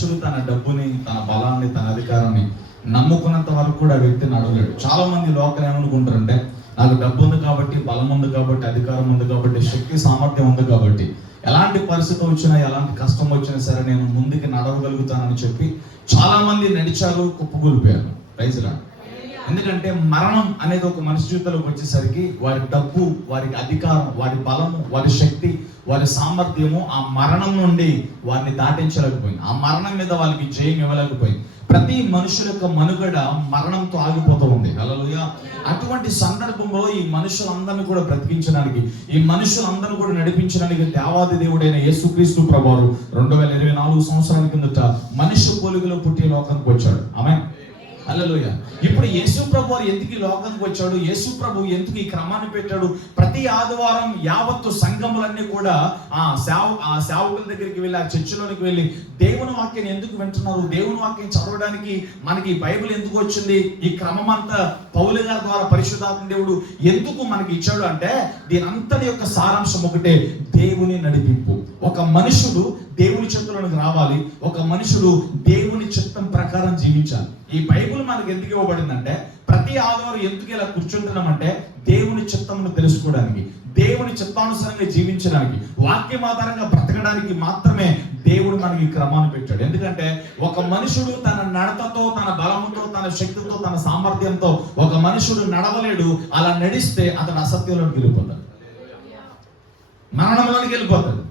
మనుషుడు తన డబ్బుని, తన బలాన్ని, తన అధికారాన్ని నమ్ముకున్నంత వరకు కూడా ఆ వ్యక్తిని అడగలేడు. చాలా మంది లోకల్ ఏమనుకుంటారంటే, నాకు డబ్బు ఉంది కాబట్టి, బలం ఉంది కాబట్టి, అధికారం ఉంది కాబట్టి, శక్తి సామర్థ్యం ఉంది కాబట్టి, ఎలాంటి పరిస్థితి వచ్చినా, ఎలాంటి కష్టం వచ్చినా సరే నేను ముందుకు నడవగలుగుతానని చెప్పి చాలా మంది నడిచారు, కుప్పగూలిపోయారు. Praise lord. ఎందుకంటే మరణం అనేది ఒక మనిషి జీవితంలోకి వచ్చేసరికి వారి డబ్బు, వారికి అధికారం, వారి బలము, వారి శక్తి, వారి సామర్థ్యము ఆ మరణం నుండి వారిని దాటించలేకపోయింది. ఆ మరణం మీద వాళ్ళకి జయం ఇవ్వలేకపోయింది. ప్రతి మనుషుల యొక్క మనుగడ మరణంతో ఆగిపోతూ ఉంది. హల్లెలూయా. అటువంటి సందర్భంలో ఈ మనుషులందరినీ కూడా బ్రతికించడానికి, ఈ మనుషులందరినీ కూడా నడిపించడానికి దేవాది దేవుడైన యేసుక్రీస్తు ప్రభువారు 2024 సంవత్సరాల కిందట మనిషి పోలికలో పుట్టి లోకానికి వచ్చాడు. ఆమేన్. హల్లెలూయా. ఇప్పుడు యేసు ప్రభు వారు ఎందుకు ఈ లోకానికి వచ్చాడు? యేసు ప్రభు ఎందుకు ఈ క్రమాన్ని పెట్టాడు? ప్రతి ఆదివారం యావత్తు సంఘములన్నీ కూడా ఆ సేవకుల దగ్గరికి వెళ్ళి, ఆ చర్చిలోనికి వెళ్ళి దేవుని వాక్యాన్ని ఎందుకు వింటున్నారు? దేవుని వాక్యం చదవడానికి మనకి బైబిల్ ఎందుకు వచ్చింది? ఈ క్రమం అంతా పౌలు గారి ద్వారా పరిశుద్ధాత్మ దేవుడు ఎందుకు మనకి ఇచ్చాడు అంటే, దీని అంతటి యొక్క సారాంశం ఒకటే, దేవుని నడిపింపు. ఒక మనుషుడు దేవుని చేతుల్లోకి రావాలి, ఒక మనుషుడు దేవుని చిత్తం ప్రకారం జీవించాలి. ఈ బైబిల్ మనకు ఎందుకు ఇవ్వబడిందంటే, ప్రతి ఆదివారం ఎందుకు ఇలా కూర్చుంటున్నామంటే, దేవుని చిత్తమును తెలుసుకోవడానికి, దేవుని చిత్తానుసారంగా జీవించడానికి, వాక్యం ఆధారంగా బ్రతకడానికి మాత్రమే దేవుడు మనకి ఈ క్రమాన్ని పెట్టాడు. ఎందుకంటే ఒక మనుషుడు తన నడతతో, తన బలముతో, తన శక్తితో, తన సామర్థ్యంతో ఒక మనుషుడు నడవలేడు. అలా నడిస్తే అతడు అసత్యంలోకి వెళ్ళిపోతాడు, మరణంలోనికి వెళ్ళిపోతాడు.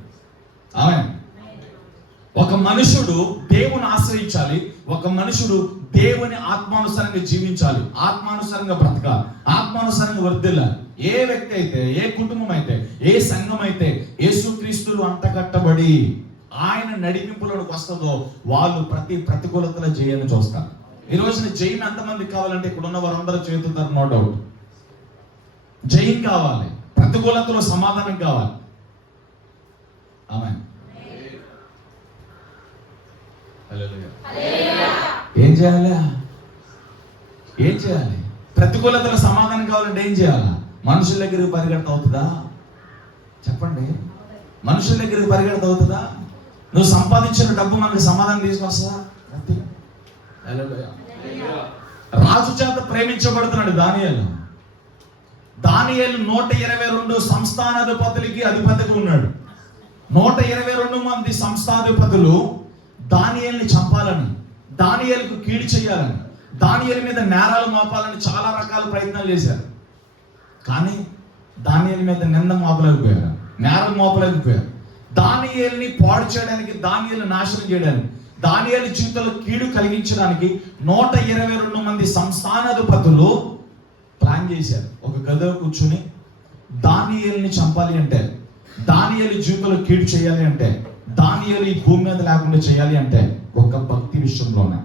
ఆమేన్. ఒక మనుషుడు దేవుని ఆశ్రయించాలి, ఒక మనుషుడు దేవుని ఆత్మానుసారంగా జీవించాలి, ఆత్మానుసారంగా బ్రతకాలి, ఆత్మానుసారంగా వర్ధిల్లాలి. ఏ వ్యక్తి అయితే, ఏ కుటుంబం అయితే, ఏ సంఘం అయితే యేసుక్రీస్తులు అంటకట్టబడి ఆయన నడిపింపులోకి వస్తుందో వాళ్ళు ప్రతి ప్రతికూలతలో జయాన్ని చూస్తారు. ఈ రోజున జయం ఎంతమందికి కావాలంటే ఇక్కడ ఉన్న వారందరూ చేతుతారు, నో డౌట్. జయం కావాలి, ప్రతికూలతలో సమాధానం కావాలి. ఆమేన్. ఏం చేయాలి? ఏం చేయాలి? ప్రతికూలతల సమాధానం కావాలంటే ఏం చేయాలి? మనుషుల దగ్గరికి పరిగెడత అవుతుందా? చెప్పండి, మనుషుల దగ్గరికి పరిగెడత అవుతుందా? నువ్వు సంపాదించిన డబ్బు మనకి సమాధానం తీసుకొస్తుందా? రాజు చేత ప్రేమించబడుతున్నాడు దానియేలు. 122 సంస్థానాధిపతులకి అధిపతిగా ఉన్నాడు. 122 మంది సంస్థాధిపతులు దానియేలుని చంపాలని, దానియేలుకు కీడు చేయాలని, దానియేలు మీద నేరాలు మోపాలని చాలా రకాల ప్రయత్నాలు చేశారు. కానీ దానియేలు మీద నింద మోపలేకపోయారు, నేరం మోపలేకపోయారు. దానియేలుని పాడు చేయడానికి, దానియేలు నాశనం చేయడానికి, దానియేలు జీవితంలో కీడు కలిగించడానికి 122 మంది సంస్థానాధిపతులు ప్లాన్ చేశారు. ఒక గదిలో కూర్చుని దానియేలుని చంపాలి అంటే, దానియేలు జీవితంలో కీడు చేయాలి అంటే, దానియేలు ఈ భూమి మీద లేకుండా చేయాలి అంటే ఒక భక్తి విషయంలోనే.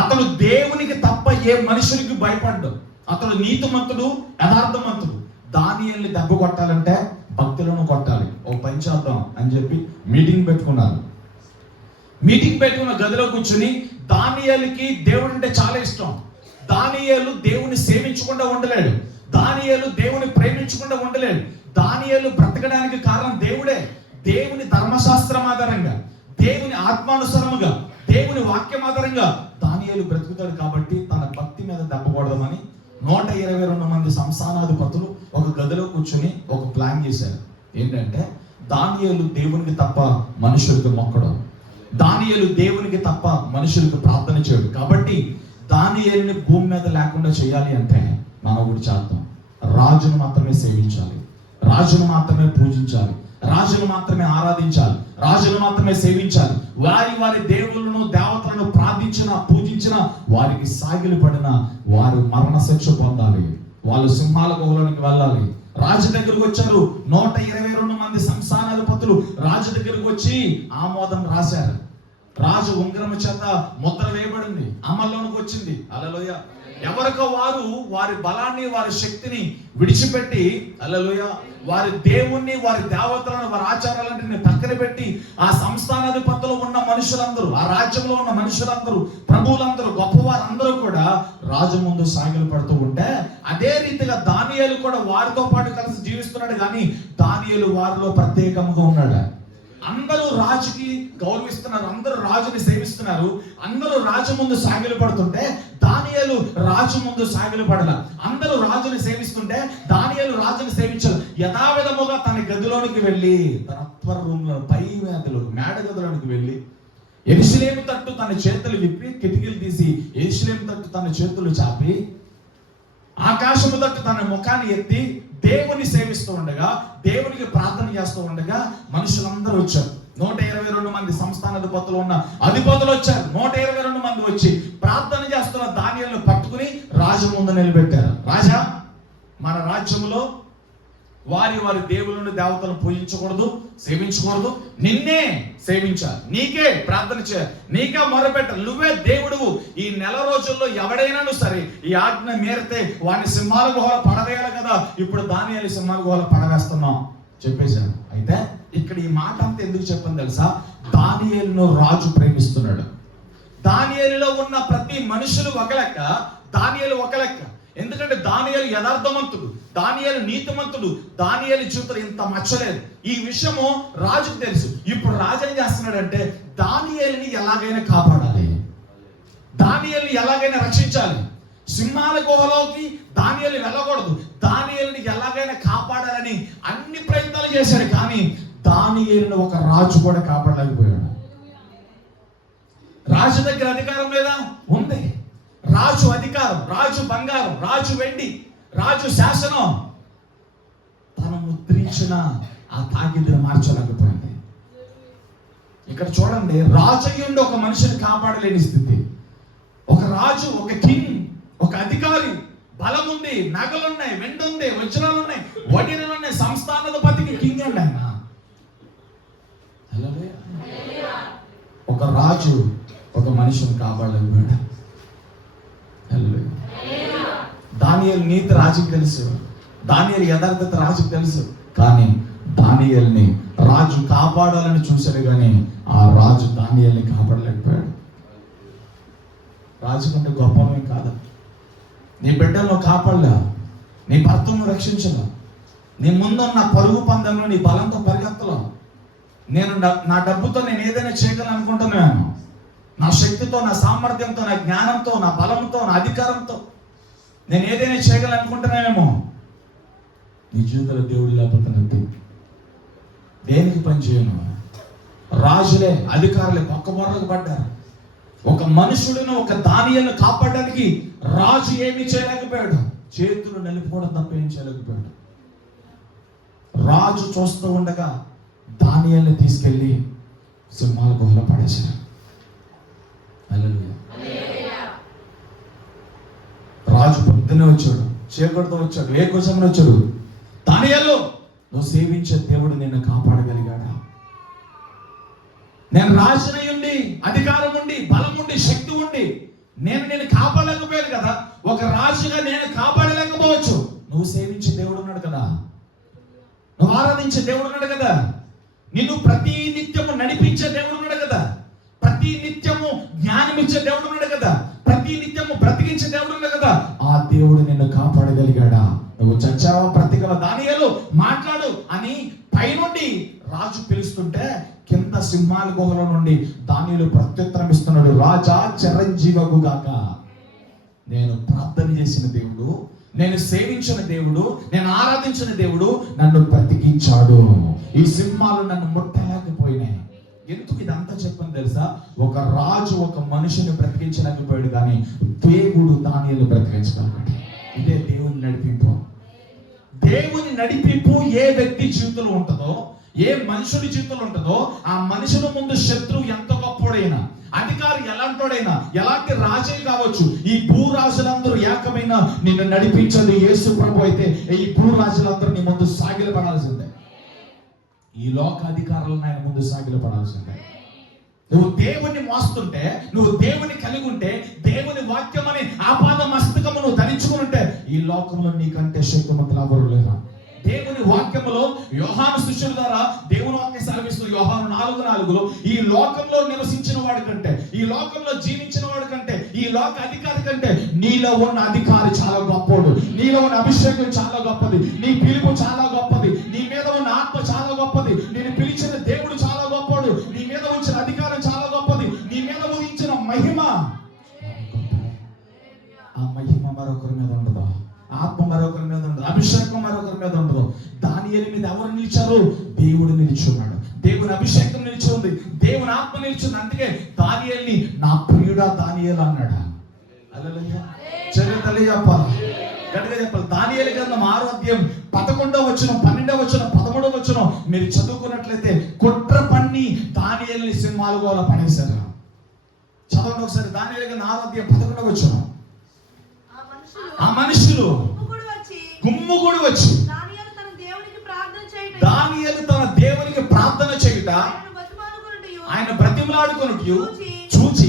అతడు దేవునికి తప్ప ఏ మనుషునికి భయపడ్డు. అతడు నీతిమంతుడు, యథార్థమంతుడు. దానియేలుని దెబ్బ కొట్టాలంటే భక్తులను కొట్టాలి. ఓ పని చేద్దాం అని చెప్పి మీటింగ్ పెట్టుకున్నారు. మీటింగ్ పెట్టుకున్న గదిలో కూర్చుని దానియేలుకి దేవుడు అంటే చాలా ఇష్టం. దానియేలు దేవుని సేవించకుండా ఉండలేడు, దానియేలు దేవుని ప్రేమించకుండా ఉండలేడు. దానియేలు బ్రతకడానికి కారణం దేవుడే. దేవుని ధర్మశాస్త్రం ఆధారంగా, దేవుని ఆత్మానుసారముగా, దేవుని వాక్యం ఆధారంగా దానియేలు బ్రతుకుతాడు. కాబట్టి తన భక్తి మీద దెబ్బకూడదామని 122 మంది సంస్థానాధిపతులు ఒక గదిలో కూర్చొని ఒక ప్లాన్ చేశారు. ఏంటంటే, దానియేలు దేవునికి తప్ప మనుషులకు మొక్కడం, దానియేలు దేవునికి తప్ప మనుషులకు ప్రార్థన చేయడు. కాబట్టి దానియేలుని భూమి మీద లేకుండా చేయాలి అంటే మనం ఒకటి చేద్దాం, రాజును మాత్రమే సేవించాలి, రాజును మాత్రమే పూజించాలి, రాజును మాత్రమే ఆరాధించాలి, రాజును మాత్రమే సేవించాలి. వారి దేవుళ్ళను, దేవతలను ప్రార్థించిన, పూజించిన వారికి సాగిలి పడిన వారు మరణ శిక్ష పొందాలి, వాళ్ళు సింహాల గుహలోనికి వెళ్ళాలి. రాజు దగ్గరకు వచ్చారు 122 మంది సంస్థానాధిపతులు. రాజు దగ్గరకు వచ్చి ఆమోదం రాశారు. రాజు ఉంగరము చేత ముద్ర వేయబడింది, అమల్లోనికి వచ్చింది. హల్లెలూయా. ఎవరికో వారు వారి బలాన్ని, వారి శక్తిని విడిచిపెట్టి, హల్లెలూయా, వారి దేవుణ్ణి, వారి దేవతలను, వారి ఆచారాలన్నింటిని పక్కన పెట్టి ఆ సంస్థానాధిపతులు ఉన్న మనుషులందరూ, ఆ రాజ్యంలో ఉన్న మనుషులందరూ, ప్రభువులందరూ, గొప్పవారందరూ కూడా రాజు ముందు సాగిలు పడుతూ ఉంటే, అదే రీతిగా దానియేలు కూడా వారితో పాటు కలిసి జీవిస్తున్నాడు. కానీ దానియేలు వారిలో ప్రత్యేకంగా ఉన్నాడు. అందరూ రాజుకి గౌరవిస్తున్నారు, అందరూ రాజుని సేవిస్తున్నారు, అందరూ రాజు ముందు సాగిలు పడుతుంటే దానియేలు రాజు ముందు సాగిలు పడల. అందరూ రాజుని సేవిస్తుంటే దానియేలు రాజుని సేవించారు. యథావిధముగా తన గదిలోనికి వెళ్ళి, తన అప్పర్ రూమ్ లో పై మేడ గదిలోనికి వెళ్ళి యెరూషలేము తట్టు తన చేతులు విప్పి, కిటికీలు తీసి యెరూషలేము తట్టు తన చేతులు చాపి, ఆకాశము తట్టు తన ముఖాన్ని ఎత్తి దేవుని సేవిస్తూ ఉండగా, దేవునికి ప్రార్థన చేస్తూ ఉండగా మనుషులందరూ వచ్చారు. 122 మంది సంస్థానాధిపతులు ఉన్న అధిపతులు వచ్చారు. 122 మంది వచ్చి ప్రార్థన చేస్తున్న దానియేలును పట్టుకుని రాజు ముందు నిలబెట్టారు. రాజా, మన రాజ్యంలో వారి దేవుళ్ళను దేవతలను పూజించకూడదు, సేవించకూడదు, నిన్నే సేవించాలి, నీకే ప్రార్థన చేయాలి, నీకే మొరపెట్టాలి, నువ్వే దేవుడువు. ఈ నెల రోజుల్లో ఎవడైనాను సరే ఈ ఆజ్ఞ మేరితే వాడిని సింహాల గుహలో పడవేయాలి కదా. ఇప్పుడు దానియేలు సింహాల గుహలో పడవేస్తున్నాం చెప్పేశాను. అయితే ఇక్కడ ఈ మాట అంతా ఎందుకు చెప్పని తెలుసా? దానియేలును రాజు ప్రేమిస్తున్నాడు. దానియేలులో ఉన్న ప్రతి మనుషులు ఒక లెక్క, దానియేలు ఒక లెక్క. ఎందుకంటే దానియేలు యథార్థవంతుడు, దానియేలు నీతిమంతుడు, దానియేలు జీవితంలో ఇంత మచ్చలేదు. ఈ విషయము రాజుకు తెలుసు. ఇప్పుడు రాజు ఏం చేస్తున్నాడంటే దానియేలుని ఎలాగైనా కాపాడాలి, దానియేలుని ఎలాగైనా రక్షించాలి. సింహాల గుహలోకి దానియేలు వెళ్ళకూడదు, దానియేలుని ఎలాగైనా కాపాడాలని అన్ని ప్రయత్నాలు చేశాడు. కానీ దానియేలుని ఒక రాజు కూడా కాపాడలేకపోయాడు. రాజు దగ్గర అధికారం లేదా? ఉంది. రాజు అధికారం, రాజు బంగారం, రాజు వెండి, రాజు శాసనం తను ముద్రించిన ఆ తాగిదిని మార్చలేకపోయింది. ఇక్కడ చూడండి, రాజు అయ్యుండి ఒక మనిషిని కాపాడలేని స్థితి. ఒక రాజు, ఒక కింగ్, ఒక అధికారి, బలం ఉంది, నగలున్నాయి, వెండి ఉంది, వజ్రాలు ఉన్నాయి, వడిలు ఉన్నాయి, సంస్థానాధిపతికి కింగ్ అండి ఆయన. ఒక రాజు ఒక మనిషిని కాపాడలేకపోయాడు. దానియేలు నీతి రాజుకు తెలుసు, దానియేలు యథార్థత రాజుకు తెలుసు. కానీ దానియేలుని రాజు కాపాడాలని చూశాడు, కానీ ఆ రాజు దానియేలుని కాపాడలేకపోయాడు. రాజు కంటే గొప్పమే కాదు. నీ బిడ్డలను కాపాడలే, నీ భర్తను రక్షించలే, నీ ముందున్న పరుగు పందెంలో నీ బలంతో పరిగెత్తలో. నా డబ్బుతో నేను ఏదైనా చేయగలను అనుకుంటున్నాను, నా శక్తితో, నా సామర్థ్యంతో, నా జ్ఞానంతో, నా బలంతో, నా అధికారంతో నేను ఏదైనా చేయగలను అనుకుంటున్నానేమో. నీ జీవితంలో దేవుడు లేకపోతే దేనికి పని చేయను. రాజులే, అధికారులే పక్కబొర్రకు పడ్డారు. ఒక మనుషుడిని, ఒక దానియేలును కాపాడడానికి రాజు ఏమీ చేయలేకపోయాడు. చేతులు నలుపుకోవడం తప్ప ఏం చేయలేకపోయాడు. రాజు చూస్తూ ఉండగా దానియేలుని తీసుకెళ్లి సింహాల గుహలో పడేశారు. రాజు పొద్దునే వచ్చాడు, చీకటితో వచ్చాడు, ఏ కోసమని వచ్చాడు? దానియేలు, నువ్వు సేవించే దేవుడు నిన్ను కాపాడగలిగాడా? నేను రాజునై ఉండి, అధికారం ఉండి, బలం ఉండి, శక్తి ఉండి నేను కాపాడలేకపోయాను కదా. ఒక రాజుగా నేను కాపాడలేకపోవచ్చు. నువ్వు సేవించే దేవుడు ఉన్నాడు కదా, నువ్వు ఆరాధించే దేవుడు ఉన్నాడు కదా, నిన్ను ప్రతి నిత్యము నడిపించే దేవుడు ఉన్నాడు కదా, ప్రతి నిత్యము జ్ఞానం ఇచ్చే దేవుడు ఉన్నాడు కదా, ప్రతి నిత్యము బ్రతికించే దేవుడు ఉన్నాడు కదా. ఆ దేవుడు నిన్ను కాపాడగలిగాడా? నువ్వు చచ్చావా బ్రతికవ దానియేలు మాట్లాడు అని పైనుండి రాజు పిలుస్తుంటే కింద సింహాల గుహలో నుండి దానియేలు ప్రత్యుత్తరం ఇస్తున్నాడు. రాజా చిరంజీవగుగాక. నేను ప్రార్థన చేసిన దేవుడు, నేను సేవించిన దేవుడు, నేను ఆరాధించిన దేవుడు నన్ను బ్రతికించాడు. ఈ సింహాలు నన్ను ముట్టలేకపోయినాయి. ఎందుకు ఇదంతా చెప్పని తెలుసా? ఒక రాజు ఒక మనిషిని బ్రతికించలేకపోయాడు, కానీ దేవుడు దానియేలు బ్రతికించగలిగాడు. ఇదే దేవుని నడిపింపు. దేవుని నడిపింపు ఏ వ్యక్తి జీవితంలో ఉంటుందో, ఏ మనుషుడి జీవితంలో ఉంటుందో, ఆ మనుషుల ముందు శత్రువు ఎంత గొప్పోడైనా, అధికారి ఎలాంటోడైనా, ఎలాంటి రాజే కావచ్చు, ఈ భూరాజులందరూ ఏకమైన నిన్ను నడిపించండి యేసు ప్రభు అయితే ఈ భూరాజులందరూ నీ ముందు సాగిలపడాల్సిందే. ఈ లోక అధికారులను ఆయన ముందు సాగిలపడాల్సిందే. నువ్వు దేవుని మోస్తుంటే, నువ్వు దేవుని కలిగి ఉంటే, దేవుని వాక్యం అనే ఆపాద మస్తకము నువ్వు ధరించుకుంటే ఈ లోకంలో నీకంటే శక్తిమంతులు ఎవరు లేరా? దేవుని వాక్యములో యోహాను శిష్యుల ద్వారా దేవుని వాక్యం సెలవిస్తూ యోహాను 4:4 ఈ లోకంలో నివసించిన వాడి కంటే, ఈ లోకంలో జీవించిన వాడి కంటే, ఈ లోక అధికారి కంటే నీలో ఉన్న అధికారి చాలా గొప్పోడు, నీలో ఉన్న అభిషేకం చాలా గొప్పది, నీ పిలుపు చాలా గొప్పది, నీ మీద ఉన్న ఆత్మ చాలా గొప్పది, నేను పిలిచిన దేవుడు చాలా గొప్ప మహిమ, ఆ మహిమ మరొకరి మీద ఉండదు, ఆత్మ మరొకరి మీద ఉండదు, అభిషేకం మరొకరి మీద ఉండదు. దానియేలు మీద ఎవరు నిలిచారు? దేవుడు నిలిచున్నాడు, దేవుని అభిషేకం నిలిచి ఉంది, దేవుని ఆత్మ నిలిచింది. అందుకే దానియేలుని నా ప్రియుడా దానియేలు అన్నాడు. హల్లెలూయా. చరిత్రలే చెప్పాలి, గట్టిగా చెప్పాలి. దానియేలు గ్రంథం 6వ అధ్యాయం 11వ వచనం, 12వ వచనం, 13వ వచనం మీరు చదువుకున్నట్లయితే కుట్ర పన్ని దానియేలుని సింహాల గోల పడేశారు. చదవండి ఒకసారి. దానియేలు గ్రంథం 6వ అధ్యాయం 11వ వచనం. ఆ మనుషులు గుమ్ముగూడి వచ్చి దానియేలు తన దేవునికి ప్రార్థన చేయుట, ఆయన బ్రతిమలాడుకొనుటయు చూచి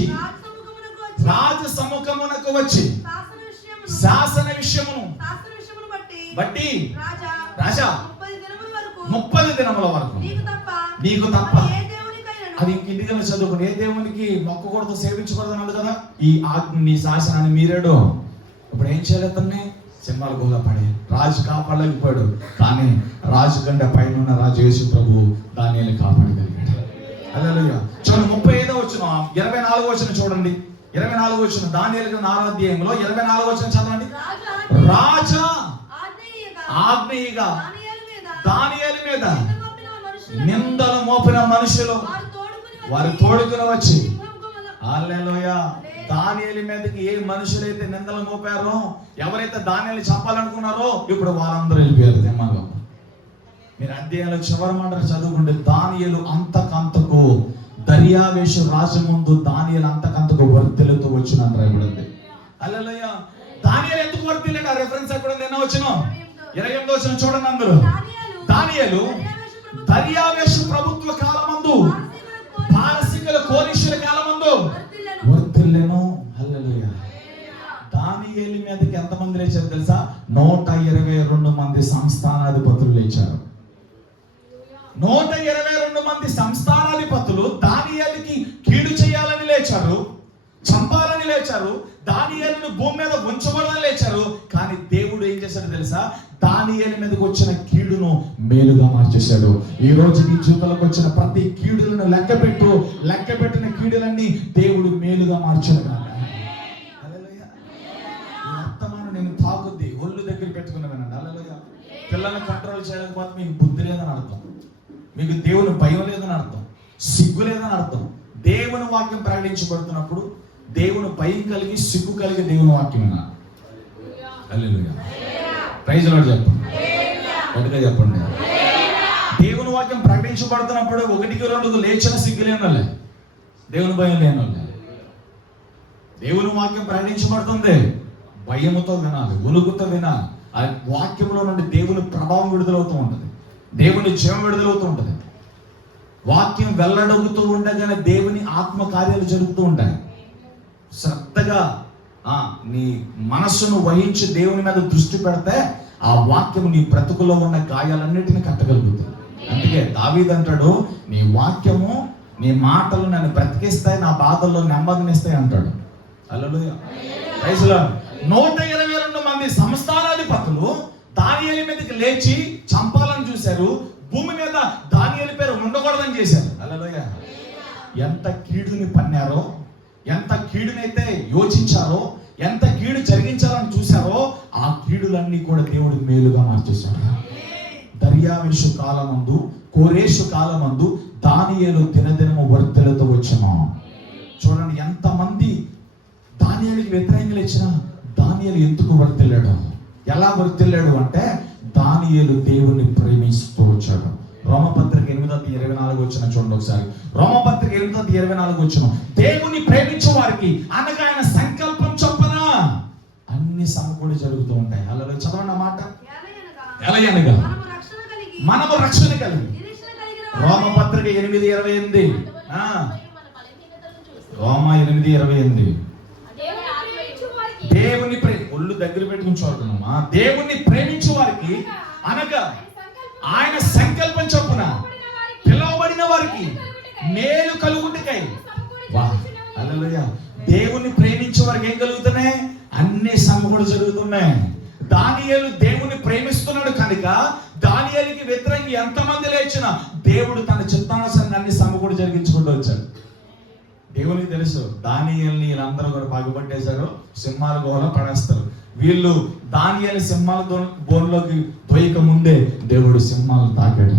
రాజ సముఖమునకు వచ్చి శాసన విషయమును బట్టి రాజా 30 దినముల వరకు నీకు తప్ప, అది ఇంటికి చదువుకుని ఏ దేవునికి మొక్కకూడదు, సేవించకూడదు అన్నది కదా. ఈ నీ శాసనాన్ని మీరేడు. ఇప్పుడు ఏం చేయలేదన్నే సింహాల గోల పడి రాజు కాపాడలేకపోయాడు. కానీ రాజు కంటే పైన ఉన్న రాజు యేసు ప్రభు దానియేలుని కాపాడగలిగాడు. హల్లెలూయా. చూడండి 35వ వచనం, 24వ వచనం చూడండి. 24వ వచనం దానియేలు గ్రంథం 6వ అధ్యాయంలో 24వ వచనం చదవండి. రాజా ఆజ్ఞగా దానియేలు మీద నిందలు మోపిన మనుషులు వారు తోడుకుని వచ్చి, హల్లెలూయా, దానియేలు మీదకి ఏ మనుషులైతే నిందలు మోపారో, ఎవరైతే దానియేలు చంపాలనుకున్నారో ఇప్పుడు వాళ్ళందరూ వెళ్ళిపోయారు దిమ్మాలో. మీరు అధ్యాయంలో చివరి మాట చదువుకుంటే దానియేలు అంతకంతకు దర్యావేషు రాజు ముందు దానియేలు అంతకంతకు వర్ధిల్లుతూ వచ్చినని రాయబడింది. హల్లెలూయా. దానియేలు ఎందుకు వర్ధిల్లాడు? ఆ రెఫరెన్స్ ఎక్కడ ఉంది? ఎన్నో వచనం? 28వ వచనం చూడండి అందరూ. దానియేలు దర్యావేషు ప్రభుత్వ కాలమందు, పారసీకుల కోరిషుల కాలమందు వర్ధిల్లెను. హల్లెలూయా. దానియేలు మీదకి ఎంతమంది లేచారు తెలుసా? 122 మంది సంస్థానాధిపతులు లేచారు. 122 మంది సంస్థానాధిపతులు దానియేలుకి కీడు చేయాలని లేచారు, చంపాలని లేచారు, దానియేలును భూమి మీద ఉంచబడాలని లేచారు. కానీ దేవుడు ఏం చేశాడు తెలుసా? దానియేలు మీదకి వచ్చిన కీడును మేలుగా మార్చేశాడు. ఈ రోజు నీ జీవితంలోకి వచ్చిన ప్రతి కీడులను లెక్క పెట్టిన కీడులన్నీ దేవుడు మేలుగా మార్చాడు. హల్లెలూయా. వర్తమానం నేను తాకుద్ది ఒళ్ళు దగ్గర పెట్టుకున్నానండి. హల్లెలూయా. పిల్లల్ని కంట్రోల్ చేయలేకపోతే మీకు బుద్ధి లేదని అర్థం, మీకు దేవుని భయం లేదని అర్థం, సిగ్గు లేదని అర్థం. దేవుని వాక్యం ప్రకటించబడుతున్నప్పుడు దేవుని భయం కలిగి, సిగ్గు కలిగి దేవుని వాక్యం వినాలి. హల్లెలూయా. ప్రైజ్ లార్డ్ చెప్పండి, గట్టిగా చెప్పండి. దేవుని వాక్యం ప్రకటించబడుతున్నప్పుడు 1-2 లేచిన సిగ్గు లేని వాళ్ళే, దేవుని భయం లేని వాళ్ళే. దేవుని వాక్యం ప్రకటించబడుతుంది, భయముతో వినాలి, ఉలుగుతో వినాలి. ఆ వాక్యంలో నుండి దేవుని ప్రభావం విడుదలవుతూ ఉంటుంది, దేవుని జీవం విడుదలవుతూ ఉంటుంది. వాక్యం వెల్లడవుతూ ఉండగానే దేవుని ఆత్మ కార్యాలు జరుగుతూ ఉంటాయి. శ్రద్ధగా నీ మనస్సును వహించి దేవుని మీద దృష్టి పెడితే ఆ వాక్యం నీ బ్రతుకులో ఉన్న గాయాలన్నిటిని కట్టగలుగుతుంది. అందుకే దావీదు అంటాడు, నీ వాక్యము, నీ మాటలు నన్ను బ్రతికిస్తాయి, నా బాధల్లో నెమ్మదినిస్తాయి అంటాడు. హల్లెలూయా. Praise lord. 122 మంది సంస్థానాధిపతులు దానియేలు మీదకి లేచి చంపాలని చూశారు. భూమి మీద దానియేలు పేరు ఉండకూడదని చేశారు. హల్లెలూయా. ఎంత కీడుని పన్నారో, ఎంత కీడునైతే యోచించారో, ఎంత కీడు జరిగించాలని చూశారో, ఆ కీడులన్నీ కూడా దేవుడు మేలుగా మార్చేశాడు. దర్యావేషు కాలమందు, కోరేషు కాలమందు దానియేలు దినదినము వర్ధిల్లుతూ వచ్చును. చూడండి ఎంతమంది దానియేలుకి వ్యతిరేకంగా లేచినా దానియేలు ఎందుకు వర్ధిల్లాడు? ఎలా వర్ధిల్లాడు అంటే దానియేలు దేవుణ్ణి ప్రేమిస్తూ వచ్చాడు. రోమపత్రిక 8:24 వచ్చిన చూడండి ఒకసారి. రోమపత్రిక 8:24 వచ్చిన, దేవుని ప్రేమించే వారికి అనగా ఆయన సంకల్పం చొప్పున అన్ని సమకూడి జరుగుతూ ఉంటాయి. అలా చదవండి ఆ మాట. ఎలాగనగా మనము రక్షణ కలిగి, రోమపత్రిక 8:28, రోమ 8:28, దేవుని ఒళ్ళు దగ్గర పెట్టుకుని చూడుతున్నామా. దేవుణ్ణి ప్రేమించే వారికి అనగా ఆయన సంకల్పం చొప్పున పిలువబడిన వారికి మేలు కలుగుటకై. హల్లెలూయా. దేవుని ప్రేమించే వారికి ఏం కలుగుతున్నాయి? అన్ని సమకూడ జరుగుతున్నాయి. దానియేలు దేవుని ప్రేమిస్తున్నాడు కనుక దానియేలుకి వ్యతిరేకంగా ఎంతమంది లేచినా దేవుడు తన చిత్తానుసారంగా అన్ని సమకూడ జరిగించుకుంటూ వచ్చాడు. దేవునికి తెలుసు దానియేలుని వీళ్ళందరూ కూడా పగబట్టేశారు, సింహాల గుహలో పడేస్తారు. వీళ్ళు దానియేలు సింహాల బోన్లోకి తోయక ముందే దేవుడు సింహాలను తాకాడు,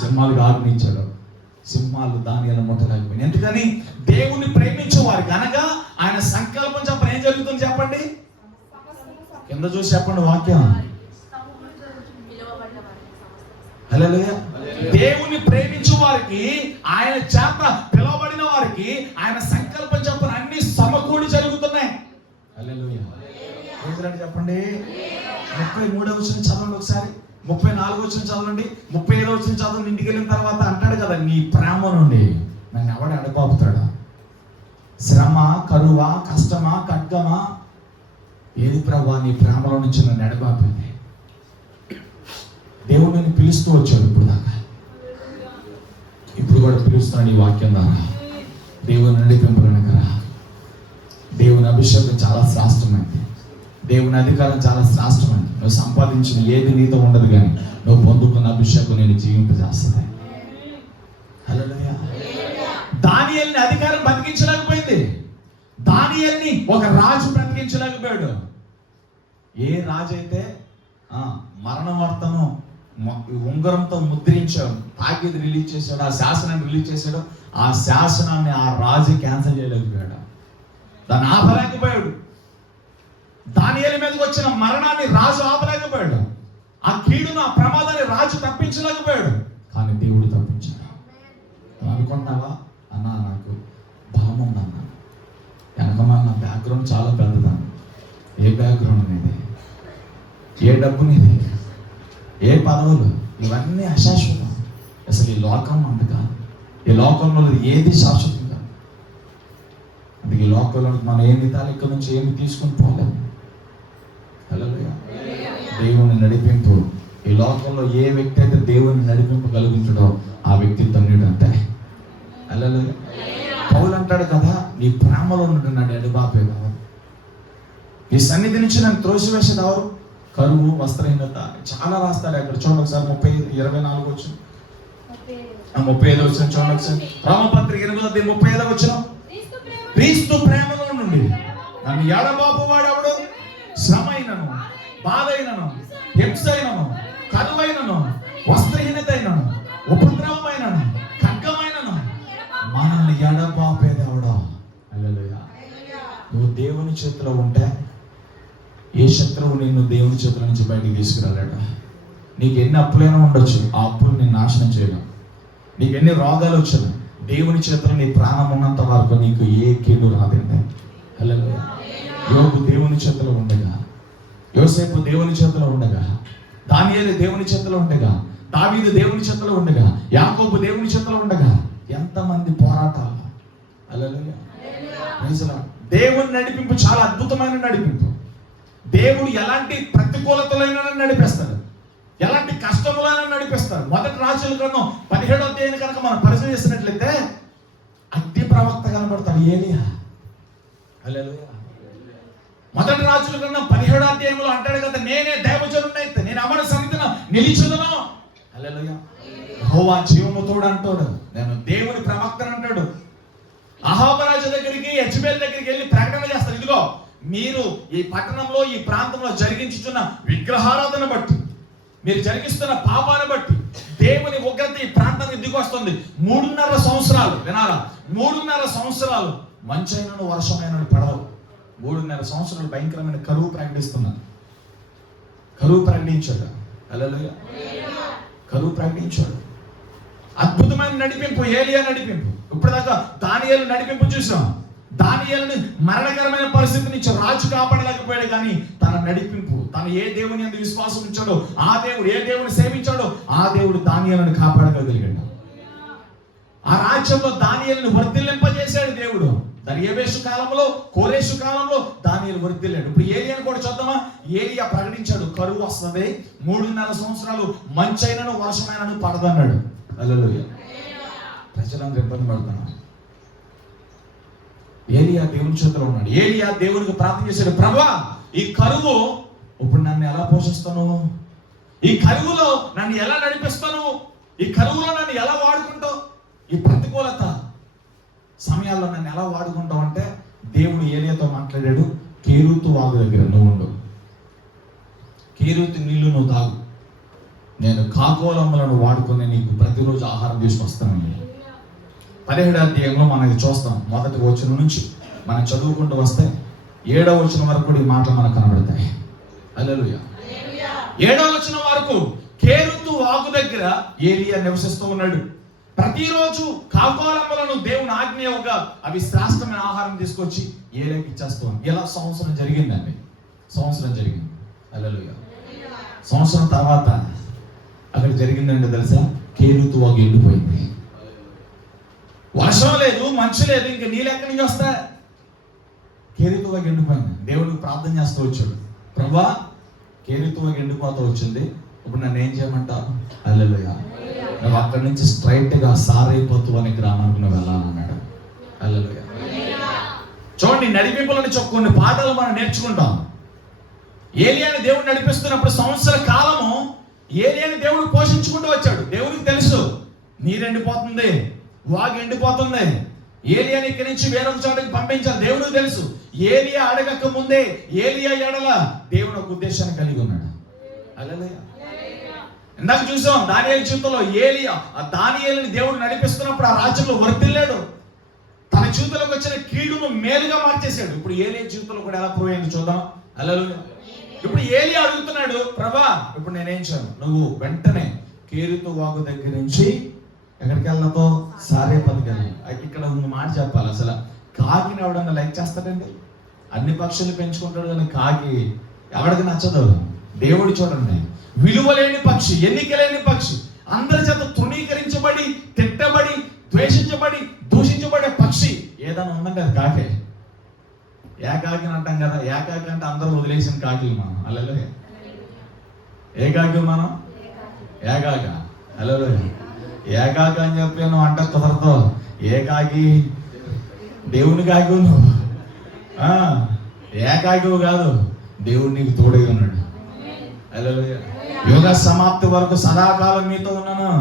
సింహాలకు ఆజ్ఞించాడు. సింహాలు దానియేలు ముట్టలేకపోయింది. ఎందుకని? దేవుణ్ణి ప్రేమించే వారికి అనగా ఆయన సంకల్పం చెప్పండి. ఏం జరుగుతుంది చెప్పండి, కింద చూసి చెప్పండి వాక్యం. హల్లెలూయా. దేవుని ప్రేమించే వారికి, ఆయన చేత పిలువబడిన వారికి ఆయన సంకల్పం చెప్పని అన్ని సమకూడి జరుగుతున్నాయి. హల్లెలూయా. చెప్పండి. 33వ వచనం చదవండి ఒకసారి, 34వ వచనం చదవండి, 35వ వచనం చదవండి. ఇంటికి వెళ్ళిన తర్వాత అంటాడు కదా, నీ ప్రేమ నుండి నన్ను ఎవడు అడపాపుతాడా? శ్రమ, కరువా, కష్టమా, ఖడ్గమా, ఏది ప్రభువా నీ ప్రేమలో నుంచి నన్ను ఎడబాపింది? దేవుడు నేను పిలుస్తూ వచ్చాడు ఇప్పుడు దాకా, ఇప్పుడు కూడా పిలుస్తున్నాడు ఈ వాక్యం ద్వారా. దేవుని నడిపింపగలగరా? దేవుని అభిషేకం చాలా శ్రేష్టమైంది, దేవుని అధికారం చాలా శ్రేష్టమైంది. నువ్వు సంపాదించిన ఏది నీతో ఉండదు, కానీ నువ్వు పొందుకున్న అభిషేకం నేను జీవింపజేస్తుంది. హల్లెలూయా. దానియేలుని అధికారం బ్రతికించలేకపోయింది, దానియేలుని ఒక రాజు బ్రతికించలేకపోయాడు. ఏ రాజు అయితే మరణ వార్తను ఉంగరంతో ముద్రించాడు, తాకీదు రిలీజ్ చేశాడు, ఆ శాసనాన్ని రిలీజ్ చేశాడు, ఆ శాసనాన్ని ఆ రాజు క్యాన్సిల్ చేయలేకపోయాడు, దాన్ని ఆపలేకపోయాడు. దానియేలు మీదకి వచ్చిన మరణాన్ని రాజు ఆపలేకపోయాడు, ఆ కీడును, ఆ ప్రమాదాన్ని రాజు తప్పించలేకపోయాడు, కానీ దేవుడు తప్పించాడు. అనుకుంటున్నావా? అన్నా నాకు బలం ఉందన్న, వెనకమా నా బ్యాక్గ్రౌండ్ చాలా పెద్దదన్న. ఏ బ్యాక్గ్రౌండ్ అనేది, ఏ డబ్బు నీది, ఏ పదవులు, ఇవన్నీ అశాశ్వతం. అసలు ఈ లోకం అంత కాదు, ఈ లోకంలో ఏది శాశ్వతం కాదు. అందుకే ఈ లోకంలో మనం ఏమి తాలి ఇక్కడ నుంచి ఏమి తీసుకుని పోలేము. హల్లెలూయా. దేవుని నడిపింపు, ఈ లోకంలో ఏ వ్యక్తి అయితే దేవుని నడిపింపగలుగుతాడో ఆ వ్యక్తి ధన్యుడు అంటే. హల్లెలూయా. పౌలు అంటాడు కదా, నీ ప్రేమలో నుండి నన్ను ఎడబాపే కావాలి, ఈ సన్నిధి నుంచి నన్ను త్రోసివేసేది ఎవరు? కరువు, వస్త్రహీనత, చాలా రాస్తాడు అక్కడ. చూడండి ఒకసారి 24 వచ్చిన 35 వచ్చిన చూడండి ఒకసారి. రామపత్రిక 8:35 వచ్చిన, క్రీస్తు ప్రేమలో నుండి నన్ను ఎడబాపు వాడెవడు? శ్రమ అయినను, బాధ అయినను, హింస అయినను, కరువైనను, వస్త్రహీనత అయినను, ఉపద్రవమైనను, ఖడ్గమైనను మనల్ని ఎడబాపేది ఎవడో. హల్లెలూయా. నువ్వు దేవుని చేతిలో ఉంటే ఏ శత్రువు నిన్ను దేవుని చేతుల నుంచి బయటికి తీసుకురాలేడు. నీకు ఎన్ని అప్పులైనా ఉండొచ్చు, ఆ అప్పులు నేను నాశనం చేయడం. నీకు ఎన్ని రోగాలు వచ్చాను, దేవుని చేతులు నీ ప్రాణం ఉన్నంత వరకు నీకు ఏ కీడు రాదండి. హల్లెలూయా. యోబు దేవుని చేతిలో ఉండగా, యోసేపు దేవుని చేతిలో ఉండగా, దానియేలు దేవుని చేతిలో ఉండగా, దావీదు దేవుని చేతిలో ఉండగా, యాకోబు దేవుని చేతిలో ఉండగా ఎంతమంది పోరాటాలు. హల్లెలూయా. Praise the lord. దేవుని నడిపింపు చాలా అద్భుతమైన నడిపింపు. దేవుడు ఎలాంటి ప్రతికూలతలైనా నడిపిస్తాడు, ఎలాంటి కష్టములైనా నడిపిస్తాడు. మొదటి రాజుల గ్రంథం 17వ అధ్యాయం కనుక మనం పరిశీలన చేసినట్లయితే అగ్ని ప్రవక్త కనబడతాడు, ఏలియా. హల్లెలూయా. మొదటి రాజుల గ్రంథం 17వ అధ్యాయంలో అంటాడు కదా, నేనే దైవజనుడైతే నేను అమర సన్నిధిన నిలిచుదును. హల్లెలూయా. యెహోవా జీవము తోడు అంటాడు, నేను దేవుని ప్రవక్తను అంటాడు. అహాబరాజు దగ్గరికి, యెజబెల్ దగ్గరికి వెళ్ళి ప్రకటన చేస్తాడు, ఇదిగో మీరు ఈ పట్టణంలో, ఈ ప్రాంతంలో జరిగించుతున్న విగ్రహారాధన బట్టి, మీరు జరిగిస్తున్న పాపాన్ని బట్టి దేవుని ఉగ్రత ఈ ప్రాంతానికి దిగొస్తుంది. 3.5 సంవత్సరాలు వినాలా, 3.5 సంవత్సరాలు మంచైనను వర్షమైనను పడవు. 3.5 సంవత్సరాలు భయంకరమైన కరువు ప్రకటిస్తున్నారు. కరువు ప్రకటించాడు. హల్లెలూయా. కరువు ప్రకటించాడు. అద్భుతమైన నడిపింపు, ఏలియా నడిపింపు. ఇప్పటిదాకా దానియేలు నడిపింపు చూసాం. దానియేలుని మరణకరమైన పరిస్థితి నుంచి రాజు కాపాడలేకపోయాడు, కానీ తన నడిపింపు, తను ఏ దేవుని యందు విశ్వాసం ఉంచాడో, ఆ దేవుడు ఏ దేవుని సేవించాడో ఆ దేవుడు దానియేలుని కాపాడగలిగాడు. ఆ రాజ్యంలో దానియేలుని వర్ధిల్లింపజేశాడు దేవుడు. దర్యావేషు కాలంలో, కోరేషు కాలంలో దానియేలు వర్ధిల్లాడు. ఇప్పుడు ఏలియాను కూడా చూద్దామా. ఏలియా ప్రకటించాడు, కరువు వస్తుంది, 3.5 సంవత్సరాలు మంచైనను వర్షమైనను పడదన్నాడు. హల్లెలూయా. ప్రజలందరూ ఇబ్బంది పడుతున్నారు. ఏలియా దేవుని చేతిలో ఉన్నాడు. ఏలియా దేవునికి ప్రార్థన చేశాడు, ప్రభువా ఈ కరువు ఇప్పుడు నన్ను ఎలా పోషిస్తాను, ఈ కరువులో నన్ను ఎలా నడిపిస్తాను, ఈ కరువులో నన్ను ఎలా వాడుకుంటావు, ఈ ప్రతికూలత సమయం సమయాల్లో నన్ను ఎలా వాడుకుంటావు అంటే, దేవుడు ఏలియాతో మాట్లాడాడు, కేరూతు వాగు దగ్గర నువ్వు ఉండు, కేరూతు నీళ్లు నువ్వు తాగు, నేను కాకోలమ్మలను వాడుకొని నీకు ప్రతిరోజు ఆహారం తీసుకొస్తాను. 17వ అధ్యాయంలో మనకి చూస్తాం. మొదటి వచనం నుంచి మనం చదువుకుంటూ వస్తే 7వ వచనం వరకు కూడా ఈ మాటలు మనకు కనబడతాయి. హల్లెలూయా. 7వ వచనం వరకు కేరూతు వాగు దగ్గర ఏలియా నివసిస్తూ ఉన్నాడు. ప్రతిరోజు కాకోలమ్మలను దేవుని ఆజ్ఞగా అవి శ్రేష్టమైన ఆహారం తీసుకొచ్చి ఏలియాకి ఇచ్చేస్తూ ఉంది. ఇలా సంవత్సరం జరిగిందండి. సంవత్సరం జరిగింది. హల్లెలూయా. సంవత్సరం తర్వాత అక్కడ జరిగిందంటే తెలుసా, కేరూతు వాగు ఎండిపోయింది. వర్షం లేదు, మంచు లేదు, ఇంకా నీళ్ళు ఎక్కడి నుంచి వస్తా? కేరూతు వాగు ఎండిపోయింది. దేవుడికి ప్రార్థన చేస్తూ వచ్చాడు, ప్రభా కేరూతు వాగు ఎండిపోతూ వచ్చింది, ఇప్పుడు నన్ను ఏం చేయమంటావు? హల్లెలూయా. నువ్వు అక్కడి నుంచి స్ట్రైట్ గా సారైపోతు అనే గ్రామానికి నువ్వు వెళ్ళాలన్నాడు. హల్లెలూయా. చూడండి, నడిపింపుల నుంచి కొన్ని పాఠాలు మనం నేర్చుకుంటాం. ఏలియాని దేవుడు నడిపిస్తున్నప్పుడు సంవత్సర కాలము ఏలియాని దేవుడు పోషించుకుంటూ వచ్చాడు. దేవుడికి తెలుసు నీరు ఎండిపోతుంది, వాగు ఎండిపోతుంది, ఏలియాని ఇక్కడి నుంచి వేరొక చోటకి పంపించాలి. దేవుడికి తెలుసు. ఏలియా అడగక ముందే ఏలియా ఎడల దేవుడు ఒక ఉద్దేశాన్ని కలిగి ఉన్నాడు. హల్లెలూయా. ఇందాక చూసాం దానియేలు జీవితంలో ఏలియా దానియేలుని దేవుడు నడిపిస్తున్నప్పుడు ఆ రాజ్యంలో వర్ధిల్లాడు. తన జీవితంలోకి వచ్చిన కీడును మేలుగా మార్చేశాడు. ఇప్పుడు ఏలియా జీవితంలో కూడా ఎలా ప్రూవ్ అయింది చూద్దాం. హల్లెలూయా. ఇప్పుడు ఏలియా అడుగుతున్నాడు, ప్రభా ఇప్పుడు నేనేం చేయను? నువ్వు వెంటనే కేరూతు వాగు దగ్గర నుంచి ఎక్కడికి వెళ్ళతో సారేపతికి వెళ్ళాలి. ఇక్కడ ఒక మాట చెప్పాలి, అసలు కాకిని ఎవడన్నా లైక్ చేస్తాడండి? అన్ని పక్షులు పెంచుకుంటాడు కానీ కాకి ఎవరికి నచ్చదు. దేవుడు చూడండి, విలువలేని పక్షి, ఎన్నిక లేని పక్షి, అందరి చేత తృణీకరించబడి, తిట్టబడి, ద్వేషించబడి, దూషించబడే పక్షి ఏదైనా ఉందంటే అది కాకే. ఏకాకిని అంటాం కదా, ఏకాకి అంటే అందరూ వదిలేసిన కాకిలు మనం. హల్లెలూయా. ఏ కాకి మనం? ఏకాక. హల్లెలూయా. ఏకాక అని చెప్పి నువ్వు అంటే కుదరదు. ఏకాకి దేవుని కాకి నువ్వు, ఏకాకి కాదు, దేవుడు నీకు తోడుగా ఉన్నాడు. హల్లెలూయా. యుగ సమాప్తి వరకు సదాకాలం మీతో ఉన్నాను.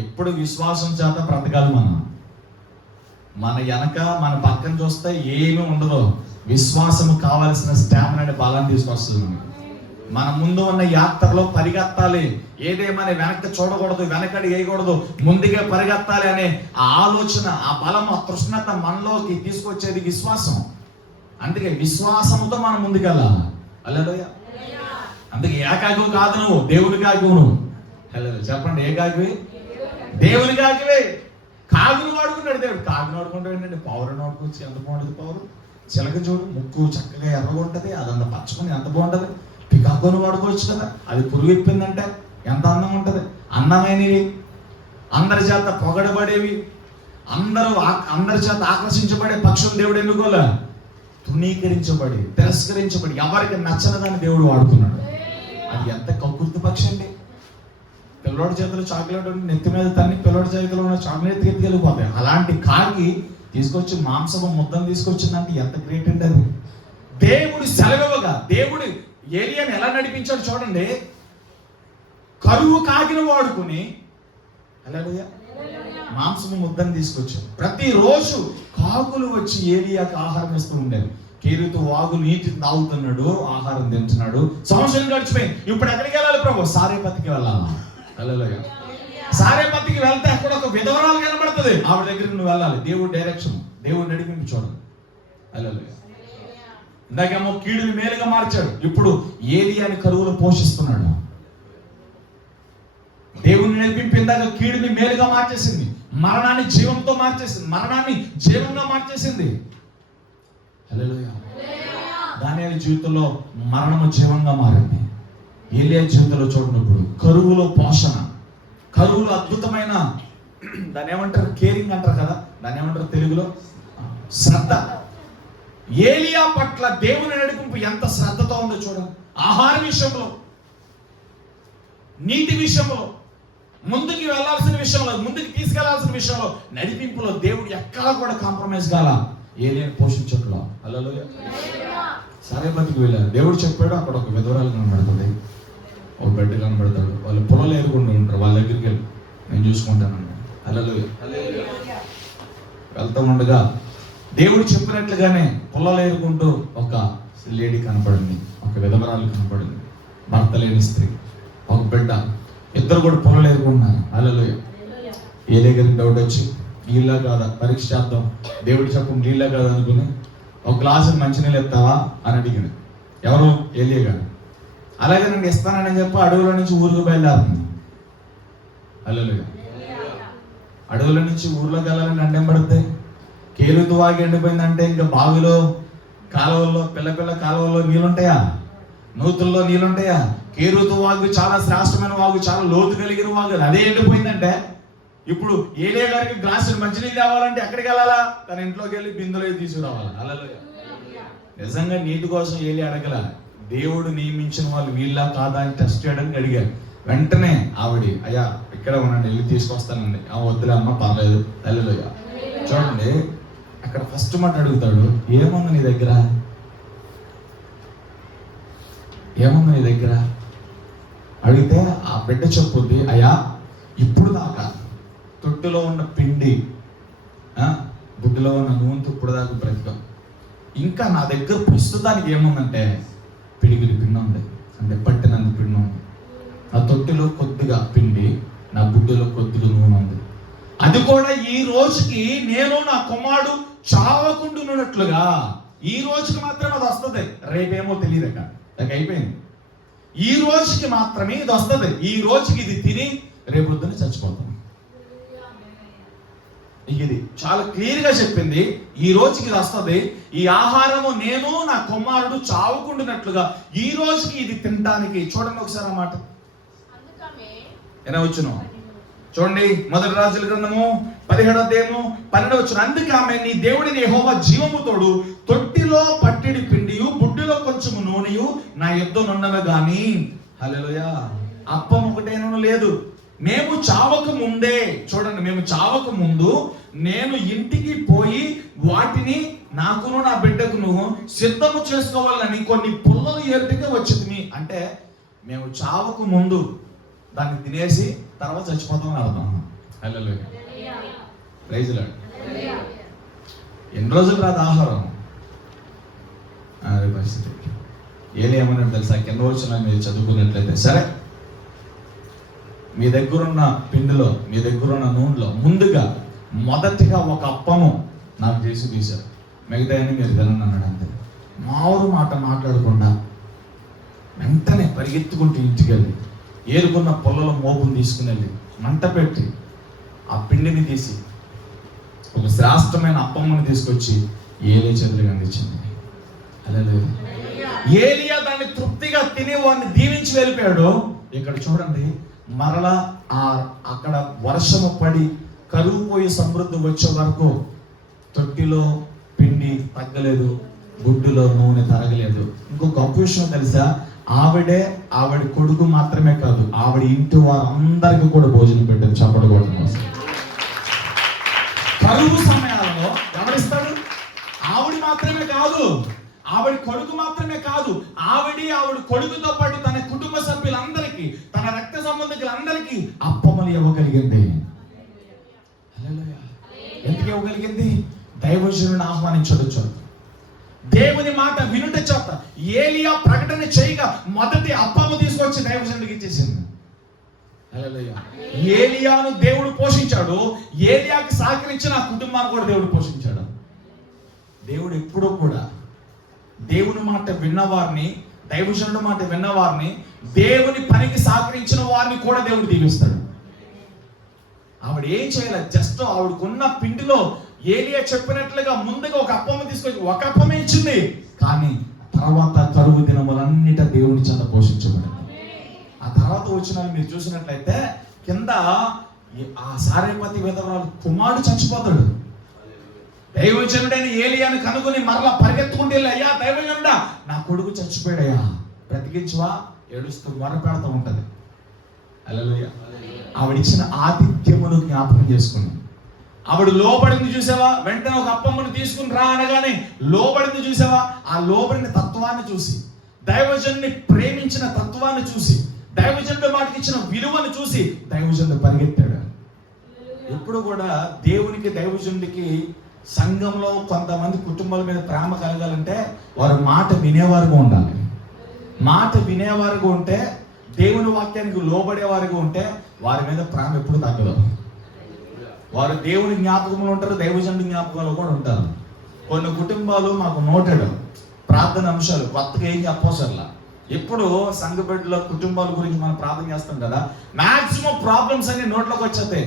ఎప్పుడు విశ్వాసం చేత బ్రతకాలి. మన వెనక మన పక్కన చూస్తే ఏమీ ఉండదు. విశ్వాసము కావలసిన స్టామినా బలాన్ని తీసుకొస్తుంది. మన ముందు ఉన్న యాత్రలో పరిగెత్తాలి. ఏదేమని వెనక్కి చూడకూడదు, వెనకడి వేయకూడదు, ముందుగా పరిగెత్తాలి అనే ఆ ఆలోచన, ఆ బలం, ఆ తృష్ణత మనలోకి తీసుకొచ్చేది విశ్వాసం. అందుకే విశ్వాసంతో మనం ముందుకెళ్ళాలి. హల్లెలూయా. అందుకే ఏకాకి కాదు నువ్వు, దేవుని కాకి నువ్వు. హల్లెలూయా. చెప్పండి, ఏ కాకివి? దేవుని కాకివే. కాకును వాడుకున్నాడు దేవుడు. కాకును వాడుకుంటాడు ఏంటంటే, పౌరుని వాడుకోవచ్చు. ఎంత బాగుంటుంది పౌరు. చిలక చూడు, ముక్కు చక్కగా ఎర్రగా ఉంటుంది, అదంతా పచ్చకొని ఎంత బాగుంటుంది. పికాకును వాడుకోవచ్చు కదా, అది పురుగు ఇప్పిందంటే ఎంత అందంగా ఉంటుంది. అందమైనవి, అందరి చేత పొగడబడేవి, అందరి చేత ఆకర్షించబడే పక్షులు దేవుడు ఎన్నుకోలే. తృణీకరించబడి, తిరస్కరించబడి, ఎవరికి నచ్చనిదాన్ని దేవుడు వాడుకున్నాడు. అది ఎంత కక్కుర్తి పక్షి అండి. పిల్లోడి చేతిలో చాక్లెట్ నెత్తి మీద తన్ని పిల్లోడి చేతిలో ఉన్న చాక్లెట్ ఎత్తుకెళ్ళిపోతాయి. అలాంటి కాకి తీసుకొచ్చి మాంసము ముద్దను తీసుకొచ్చిందంటే ఎంత గ్రేట్ అండి అది. దేవుడు సెలవివ్వగా దేవుడు ఏలియాని ఎలా నడిపించాడు చూడండి. కరువు కాకిని వాడుకుని హల్లెలూయా మాంసము ముద్దను తీసుకొచ్చాడు. ప్రతిరోజు కాకులు వచ్చి ఏలియాకి ఆహారం ఇస్తూ ఉండేవి. కేరూతు వాగు నీటి తాగుతున్నాడు, ఆహారం తింటున్నాడు. సంవత్సరం గడిచిపోయింది. ఇప్పుడు ఎక్కడికి వెళ్ళాలి ప్రభు? సారేపతికి వెళ్ళాలా? హల్లెలూయా. సారేపతికి వెళ్తే అక్కడ ఒక విధవరాలు కనబడుతుంది. ఆవిడ దగ్గరికి నువ్వు వెళ్ళాలి. దేవుడు డైరెక్షన్, దేవుడు నడిపించి చూడండి. హల్లెలూయా. ఇందాకేమో కీడుని మేలుగా మార్చాడు, ఇప్పుడు ఏలియాని కరువులో పోషిస్తున్నాడు. దేవుని నడిపింపు ఇందాక కీడుని మేలుగా మార్చేసింది, మరణాన్ని జీవంతో మార్చేసింది, మరణాన్ని జీవంగా మార్చేసింది. హల్లెలూయా. దానియేలు జీవితంలో మరణము జీవంగా మారింది. ఏలియా జీవితంలో చూడనప్పుడు కరువులో పోషణ, కరువులో అద్భుతమైన, దాన్ని ఏమంటారు, కేరింగ్ అంటారు కదా, దాన్ని ఏమంటారు తెలుగులో, శ్రద్ధ. ఏలియా పట్ల దేవుని నడిపింపు ఎంత శ్రద్ధతో ఉందో చూడండి. ఆహార విషయంలో, నీటి విషయంలో, ముందుకు వెళ్లాల్సిన విషయంలో, ముందుకు తీసుకెళ్లాల్సిన విషయంలో, నడిపింపులో దేవుడు ఎక్కడా కూడా కాంప్రమైజ్ కాల. ఏలియాని పోషించట్లో. హల్లెలూయా. సారేపతికి వెళ్ళారు. దేవుడు చెప్పాడు, అక్కడ ఒక విధవరాలు కనబడుతుంది, ఒక బిడ్డ కనబడతాడు, వాళ్ళు పొలాలు ఏరుకుంటూ ఉంటారు, వాళ్ళ దగ్గరికి వెళ్ళి నేను చూసుకుంటానండి. హల్లెలూయా. వెళ్తూ ఉండగా దేవుడు చెప్పినట్లుగానే పొలాలు ఏరుకుంటూ ఒక లేడీ కనపడింది, ఒక విధవరాలు కనపడింది, భర్త లేని స్త్రీ, ఒక బిడ్డ, ఇద్దరు కూడా పొలాలు ఏరుకుంటున్నారు. హల్లెలూయా. ఏలే గారికి డౌట్ వచ్చి నీళ్ళ కాదా పరీక్ష చేద్దాం, దేవుడు చెప్పు నీళ్ళ కాదా అనుకుని ఒక గ్లాసు మంచినీళ్ళు ఎత్తావా అని అడిగాను. ఎవరు? ఏలియా గారు. అలాగే నేను ఇస్తానని చెప్పి అడవుల నుంచి ఊరికి బయలుదేరుతుంది. హల్లెలూయా. అడవుల నుంచి ఊర్లోకి వెళ్ళాలని అడ్డం పడితే కేరుతు వాగి ఎండిపోయిందంటే ఇంకా బావిలో, కాలువల్లో, పిల్ల కాలువల్లో నీళ్ళుంటాయా? నూతుల్లో నీళ్ళుంటాయా? కేరుతు వాగు చాలా శ్రేష్టమైన వాగు, చాలా లోతు కలిగిన వాగు, అదే ఎండిపోయిందంటే ఇప్పుడు ఏలియా గారికి గ్లాసులు మంచినీళ్ళు కావాలంటే ఎక్కడికి వెళ్ళాలా? తన ఇంట్లోకి వెళ్ళి బిందులో తీసుకురావాలి. హల్లెలూయా. నిజంగా నీటి కోసం ఏలియా అడగల, దేవుడు నియమించిన వాళ్ళు వీళ్ళ కాదా అని టెస్ట్ చేయడానికి అడిగారు. వెంటనే ఆవిడ, అయ్యా ఇక్కడ ఉన్నాను, వెళ్ళి తీసుకొస్తానండి. ఆ వద్దులే అమ్మ, పర్లేదు. హల్లెలూయా. చూడండి, అక్కడ ఫస్ట్ మాట అడుగుతాడు, ఏముంది నీ దగ్గర? ఏముంది నీ దగ్గర అడిగితే ఆ బిడ్డ చెప్పుద్ది, అయ్యా ఇప్పుడు దాకా తొట్టులో ఉన్న పిండి, బుడ్డిలో ఉన్న నూనెతో ఇప్పుడు దాకా బ్రతికాం, ఇంకా నా దగ్గర ప్రస్తుతానికి ఏముందంటే పిడికిలి పిండి ఉంది, అంటే పట్టినంత పిండి ఉంది. నా తొట్టిలో కొద్దిగా పిండి, నా బుడ్డిలో కొద్దిగా నూనె ఉంది. అది కూడా ఈ రోజుకి నేను నా కుమారుడు చావకుండున్నట్లుగా, ఈ రోజుకి మాత్రమే అది వస్తుంది, రేపేమో తెలియదక, నాకు అయిపోయింది. ఈ రోజుకి మాత్రమే ఇది వస్తుంది, ఈ రోజుకి ఇది తిని రేపొద్దున చచ్చిపోతాం. ఇది చాలా క్లియర్ గా చెప్పింది, ఈ రోజుకి ఇది వస్తుంది, ఈ ఆహారము నేను నా కుమారుడు చావుకుంటున్నట్లుగా ఈ రోజుకి ఇది తినడానికి. చూడండి ఒకసారి ఆ మాట ఎలా వచ్చును చూడండి. మొదటి రాజుల గ్రంథము 17వ అధ్యాయము 12వ వచనం. అందుకే ఆమె, నీ దేవుడిని యెహోవా జీవము తోడు, తొట్టిలో పట్టిడి పిండియు బుడ్డిలో కొంచెము నూనెయు నా యుద్ధనున్నవి గాని. హల్లెలూయా. అప్పం ఒకటేనూ లేదు. మేము చావక ముందే, చూడండి, మేము చావక ముందు నేను ఇంటికి పోయి వాటిని నాకును నా బిడ్డకును సిద్ధము చేసుకోవాలని కొన్ని పుల్లలు ఏర్పిక వచ్చింది. అంటే మేము చావక ముందు దాన్ని తినేసి తర్వాత చచ్చిపోతామని అర్థం. హల్లెలూయా. Praise lord. ఎన్ని రోజులు రాదు ఆహారం? అదే పరిస్థితి. ఏమన్నాడు తెలుసా? కింద వచ్చిన మీరు చదువుకున్నట్లయితే, సరే మీ దగ్గరున్న పిండిలో, మీ దగ్గరున్న నూనెలో ముందుగా మొదటిగా ఒక అప్పము నాకు చేసి తీశారు, మిగతా అని మీరు తినండి అన్నాడు. అంతే. మామూలు మాట మాట్లాడకుండా వెంటనే పరిగెత్తుకుంటూ ఇంటికి వెళ్ళి ఏరుకున్న పొలలో మోపును తీసుకుని వెళ్ళి మంట పెట్టి ఆ పిండిని తీసి ఒక శ్రేష్టమైన అప్పమ్మని తీసుకొచ్చి ఏలియా చేతులకు అందించింది. హల్లెలూయా. ఏలియా దాన్ని తృప్తిగా తిని వాడిని దీవించి వెళ్ళిపోయాడు. ఇక్కడ చూడండి, మరలా అక్కడ వర్షము పడి కరువు పోయి సమృద్ధి వచ్చే వరకు తొట్టిలో పిండి తగ్గలేదు, గుడ్డులో నూనె తరగలేదు. ఇంకొక గొప్ప విషయం తెలుసా? ఆవిడ కొడుకు మాత్రమే కాదు, ఆవిడ ఇంటి వారందరికీ కూడా భోజనం పెట్టారు. చప్పడగొట్టడం కోసం. కరువు సమయాల్లో ఎవరిస్తాడు? ఆవిడ మాత్రమే కాదు, ఆవిడ కొడుకు మాత్రమే కాదు, ఆవిడ కొడుకుతో పాటు తన కుటుంబ సభ్యులందరికీ, తన రక్త సంబంధికులందరికీ అప్పములు ఇవ్వగలిగింది. ఎందుకు ఇవ్వగలిగింది? దైవజనుడిని ఆహ్వానించడం చేత, దేవుని మాట వినుట చేత. ఏలియా ప్రకటన చేయగా మొదటి అప్పము తీసుకొచ్చి దైవజనుడికి ఇచ్చేసింది. హల్లెలూయా. ఏలియాను దేవుడు పోషించాడు, ఏలియాకి సహకరించిన ఆ కుటుంబాన్ని కూడా దేవుడు పోషించాడు. దేవుడు ఎప్పుడూ కూడా దేవుని మాట విన్నవారిని, దైవజనుడి మాట విన్నవారిని, దేవుని పనికి సహకరించిన వారిని కూడా దేవుడు దీవిస్తాడు. ఆవిడ ఏం చేయాలి? జస్ట్ ఆవిడకున్న పిండిలో ఏలియా చెప్పినట్లుగా ముందుగా ఒక అప్పము తీసుకొచ్చి ఒక అప్పమే ఇచ్చింది, కానీ తర్వాత కరువు దినములన్నిట దేవుని చెంత పోషించబడింది. ఆ తర్వాత వచ్చిన మీరు చూసినట్లయితే కింద ఆ సారేపతి విధవరాలు కుమారుడు చచ్చిపోతాడు. దైవజనుడైన ఏలియాను కనుగొని మరలా పరిగెత్తుకుంటే, అయ్యా దైవజనుడా, నా కొడుకు చచ్చిపోయాడయ్యా, బ్రతికించువా, ఏడుస్తూ మొరపెడుతూ ఉంటది. హల్లెలూయా. ఆవిడిచ్చిన ఆతిథ్యమును జ్ఞాపకం చేసుకుని ఆవిడ లోబడింది చూసావా? వెంటనే ఒక అప్పమ్మను తీసుకుని రా అనగానే లోబడింది చూసావా? ఆ లోబడిన తత్వాన్ని చూసి, దైవజనుని ప్రేమించిన తత్వాన్ని చూసి, దైవజనుడి మాటకి ఇచ్చిన విలువను చూసి దైవజనుడు పరిగెత్తాడు. ఎప్పుడు కూడా దేవునికి దైవజనుడికి సంఘంలో కొంతమంది కుటుంబాల మీద ప్రేమ కలగాలంటే వారు మాట వినేవారుగా ఉండాలి. మాట వినేవారుగా ఉంటే, దేవుని వాక్యానికి లోబడేవారుగా ఉంటే వారి మీద ప్రేమ ఎప్పుడు తగ్గదు. వారు దేవుని జ్ఞాపకంలో ఉంటారు, దైవజనుడి జ్ఞాపకంలో కూడా ఉంటారు. కొన్ని కుటుంబాలు మాకు నోటెడ్ ప్రార్థన అంశాలు కొత్తగా ఏం చెప్పవసరలా. ఎప్పుడు సంఘ బిడ్డల కుటుంబాల గురించి మనం ప్రార్థన చేస్తాం కదా, మాక్సిమం ప్రాబ్లమ్స్ అన్ని నోట్లోకి వచ్చేస్తాయి.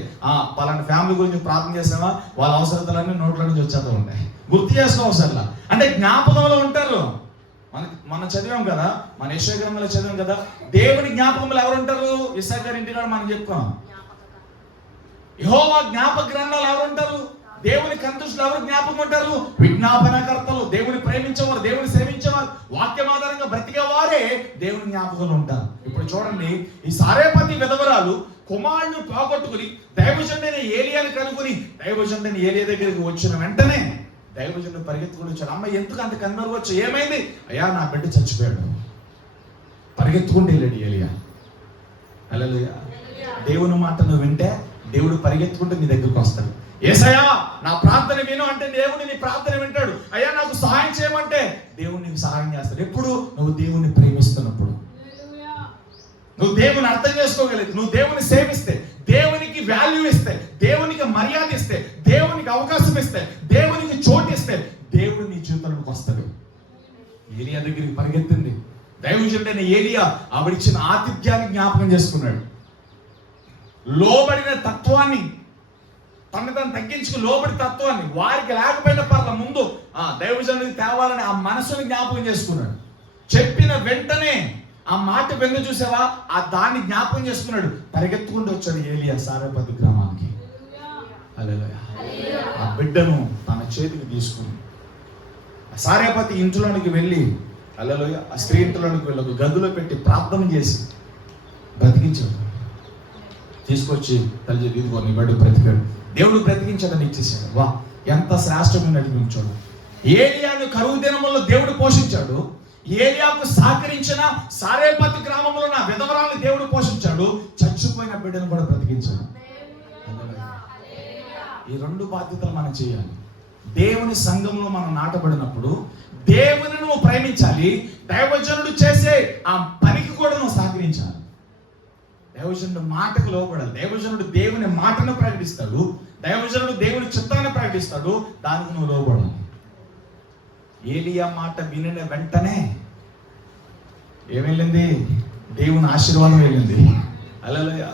పలానా ఫ్యామిలీ గురించి ప్రార్థన చేసామా, వాళ్ళ అవసరతలన్నీ నోట్ల నుంచి వచ్చేస్తూ ఉంటాయి. గుర్తు చేసుకోవసరలా, అంటే జ్ఞాపకంలో ఉంటారు. మనం చదివాం కదా, మన యెషయా గ్రంథంలో చదివాం కదా, దేవుని జ్ఞాపకంలో ఎవరు ఉంటారు? ఇస్సాకు గారి ఇంటికాడ మనం చెప్పుకున్నాం. యెహోవా జ్ఞాపక గ్రంథాలు ఎవరు ఉంటారు? దేవుని కంతుష్టులు ఎవరు జ్ఞాపకం ఉంటారు? విజ్ఞాపనకర్తలు, దేవుని ప్రేమించేవారు, దేవుని సేవించేవారు, వాక్యం ఆధారంగా బ్రతికే వారే దేవుని జ్ఞాపకంలో ఉంటారు. ఇప్పుడు చూడండి, ఈ సారేపతి విధవరాలు కుమారుడిని పోగొట్టుకుని దైవజనుడైన ఏలియాని కనుగొని దైవజనుడైన ఏలియా దగ్గరికి వచ్చిన వెంటనే దైవజనుడు పరిగెత్తుకుని వచ్చాడు. అమ్మ ఎందుకు అంత కనుమరుగొచ్చు, ఏమైంది? అయ్యా నా బిడ్డ చచ్చిపోయాడు. పరిగెత్తుకుంటే వెళ్ళాడు ఏలియా. హల్లెలూయా. దేవుని మాట నువ్వు వింటే దేవుడు పరిగెత్తుకుంటే నీ దగ్గరికి వస్తాడు. యేసయ్యా నా ప్రార్థన విను అంటే దేవుడు నీ ప్రార్థన వింటాడు. అయ్యా నాకు సహాయం చేయమంటే దేవుడు నీకు సహాయం చేస్తాడు. ఎప్పుడు? నువ్వు దేవుణ్ణి ప్రేమిస్తున్నప్పుడు, నువ్వు దేవుని అర్థం చేసుకోగలిగితే, నువ్వు దేవుని సేవిస్తే, దేవునికి వాల్యూ ఇస్తే, దేవునికి మర్యాద ఇస్తే, దేవునికి అవకాశం ఇస్తే, దేవునికి చోటు ఇస్తే, దేవుడు నీ జీవితంలోకి వస్తాడు. ఏలియా దగ్గరికి పరిగెత్తింది. దైవజనుడైన ఏలియా ఆవిడిచ్చిన ఆతిథ్యాన్ని జ్ఞాపకం చేసుకున్నాడు. లోబడిన తత్వాన్ని, తను తగ్గించుకు లోబడి తత్వాన్ని, వారికి లేకపోయిన పర్ల ముందు దైవజనుడికి తేవాలని ఆ మనసుని జ్ఞాపకం చేసుకున్నాడు. చెప్పిన వెంటనే ఆ మాట వెందు చూసావా, ఆ దాన్ని జ్ఞాపకం చేసుకున్నాడు. పరిగెత్తుకుంటూ వచ్చాడు ఏలియా సారేపతి గ్రామానికి. హల్లెలూయా. ఆ బిడ్డను తన చేతికి తీసుకుని సారేపతి ఇంట్లోనికి వెళ్ళి, హల్లెలూయా, ఆ స్త్రీ ఇంట్లోనికి వెళ్ళి ఒక గదిలో పెట్టి ప్రార్థన చేసి బ్రతికించాడు. తీసుకొచ్చి తల్లి ఇదిగో నీ బిడ్డ బ్రతికాడు, దేవుడు బ్రతికించాడని ఇచ్చేసాడు. వా, ఎంత శ్రేష్టమైన నడిపించాడు. ఏలియాను కరువు దినముల్లో దేవుడు పోషించాడు. ఏలియాకు సహకరించిన సారేపతి గ్రామంలో నా విధవరాలను దేవుడు పోషించాడు. చచ్చిపోయిన బిడ్డను కూడా బ్రతికించాడు. ఈ రెండు బాధ్యతలు మనం చేయాలి. దేవుని సంఘంలో మనం నాటబడినప్పుడు దేవుని నువ్వు ప్రేమించాలి. దైవజనుడు చేసే ఆ పనికి కూడా నువ్వు సహకరించాలి. దైవజనుడు మాటకు లోబడాలి. దైవజనుడు దేవుని మాటను ప్రకటిస్తాడు, దైవజనుడు దేవుని చిత్తాన్ని ప్రకటిస్తాడు, దానికి నువ్వు లోబడాలి. ఏలియా మాట వినిన వెంటనే ఏమెళ్ళింది? దేవుని ఆశీర్వాదం వెళ్ళింది. హల్లెలూయా.